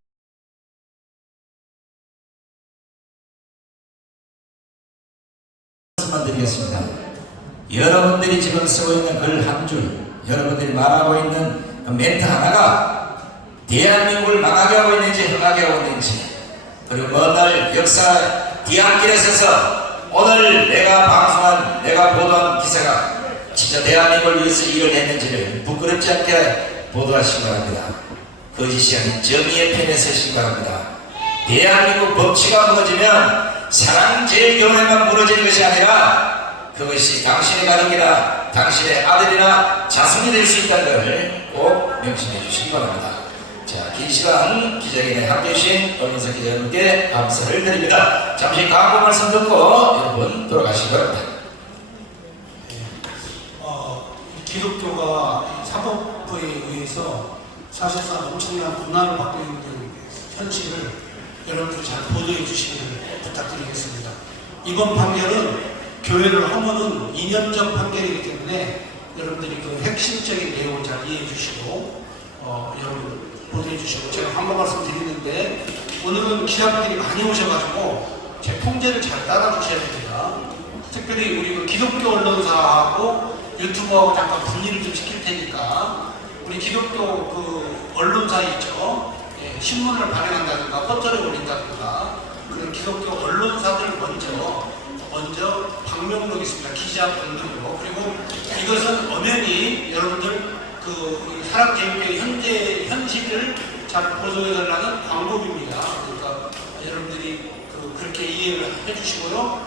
말씀만 드리겠습니다. 여러분들이 지금 쓰고 있는 글 한 줄, 여러분들이 말하고 있는 그 멘트 하나가 대한민국을 망하게 하고 있는지 흥하게 하고 있는지, 그리고 먼 역사 뒤안길에 서서 오늘 내가 방송한, 내가 보도한 기사가 진짜 대한민국을 위해서 일을 했는지를 부끄럽지 않게 보도하시기 바랍니다. 거짓이 아닌 정의의 편에 서시기 바랍니다. 대한민국 법치가 무너지면 사랑제일교회만 무너지는 것이 아니라 그것이 당신의 가족이나 당신의 아들이나 자손이 될 수 있다는 것을 꼭 명심해 주시기 바랍니다. 자, 긴 시간 기자회견에 함께 해주신 언론사 기자 여러분께 감사를 드립니다. 잠시 광고 말씀 듣고 여러분 돌아가시기 바랍니다. 기독교가 사법부에 의해서 사실상 엄청난 고난을 받고 있는 현실을 여러분들이 잘 보도해 주시기를 부탁드리겠습니다. 이번 판결은 교회를 허무는 2년 전 판결이기 때문에 여러분들이 그 핵심적인 내용을 잘 이해해 주시고 여러분 보도해 주시고 제가 한번 말씀 드리는데 오늘은 기자분들이 많이 오셔가지고 제 통제를 잘 따라주셔야 됩니다. 특별히 우리 그 기독교 언론사하고 유튜버하고 잠깐 분리를 좀 시킬 테니까 우리 기독교 그 언론사 있죠. 예, 신문을 발행한다든가 포털에 올린다든가 그런 기독교 언론사들 먼저 방명록 있습니다. 기자 방명록. 그리고 이것은 엄연히 여러분들 그 사랑개혁의 현실을 잘 보도해달라는 광고입니다. 그러니까 여러분들이 그렇게 이해를 해주시고요.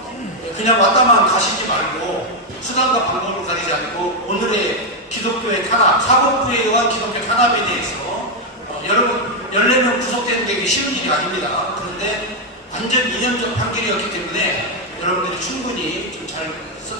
그냥 왔다만 가시지 말고 수단과 방법을 가리지 않고 오늘의 기독교의 탄압, 사법부에 의한 기독교 탄압에 대해서 여러분 14명 구속되는 게 쉬운 일이 아닙니다. 그런데 완전 2년 전 판결이었기 때문에 여러분들이 충분히 좀 잘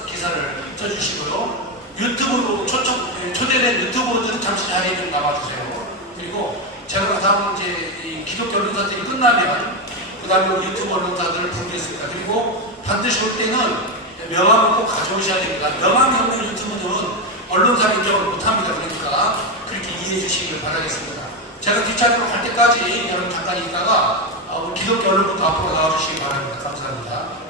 기사를 써주시고요. 유튜브로 초대된 유튜브로들은 잠시 자리에 좀 나와주세요. 그리고 제가 다음 이제 이 기독교 언론사들이 끝나면 그 다음에 유튜브 언론사들을 부르겠습니다. 그리고 반드시 올 때는 명함을 꼭 가져오셔야 됩니다. 명함이 없는 유튜브는 언론사 인정을 못합니다. 그러니까 그렇게 이해해 주시길 바라겠습니다. 제가 뒷자리로 갈 때까지 여러분 잠깐 있다가 기독교 언론부터 앞으로 나와주시기 바랍니다. 감사합니다.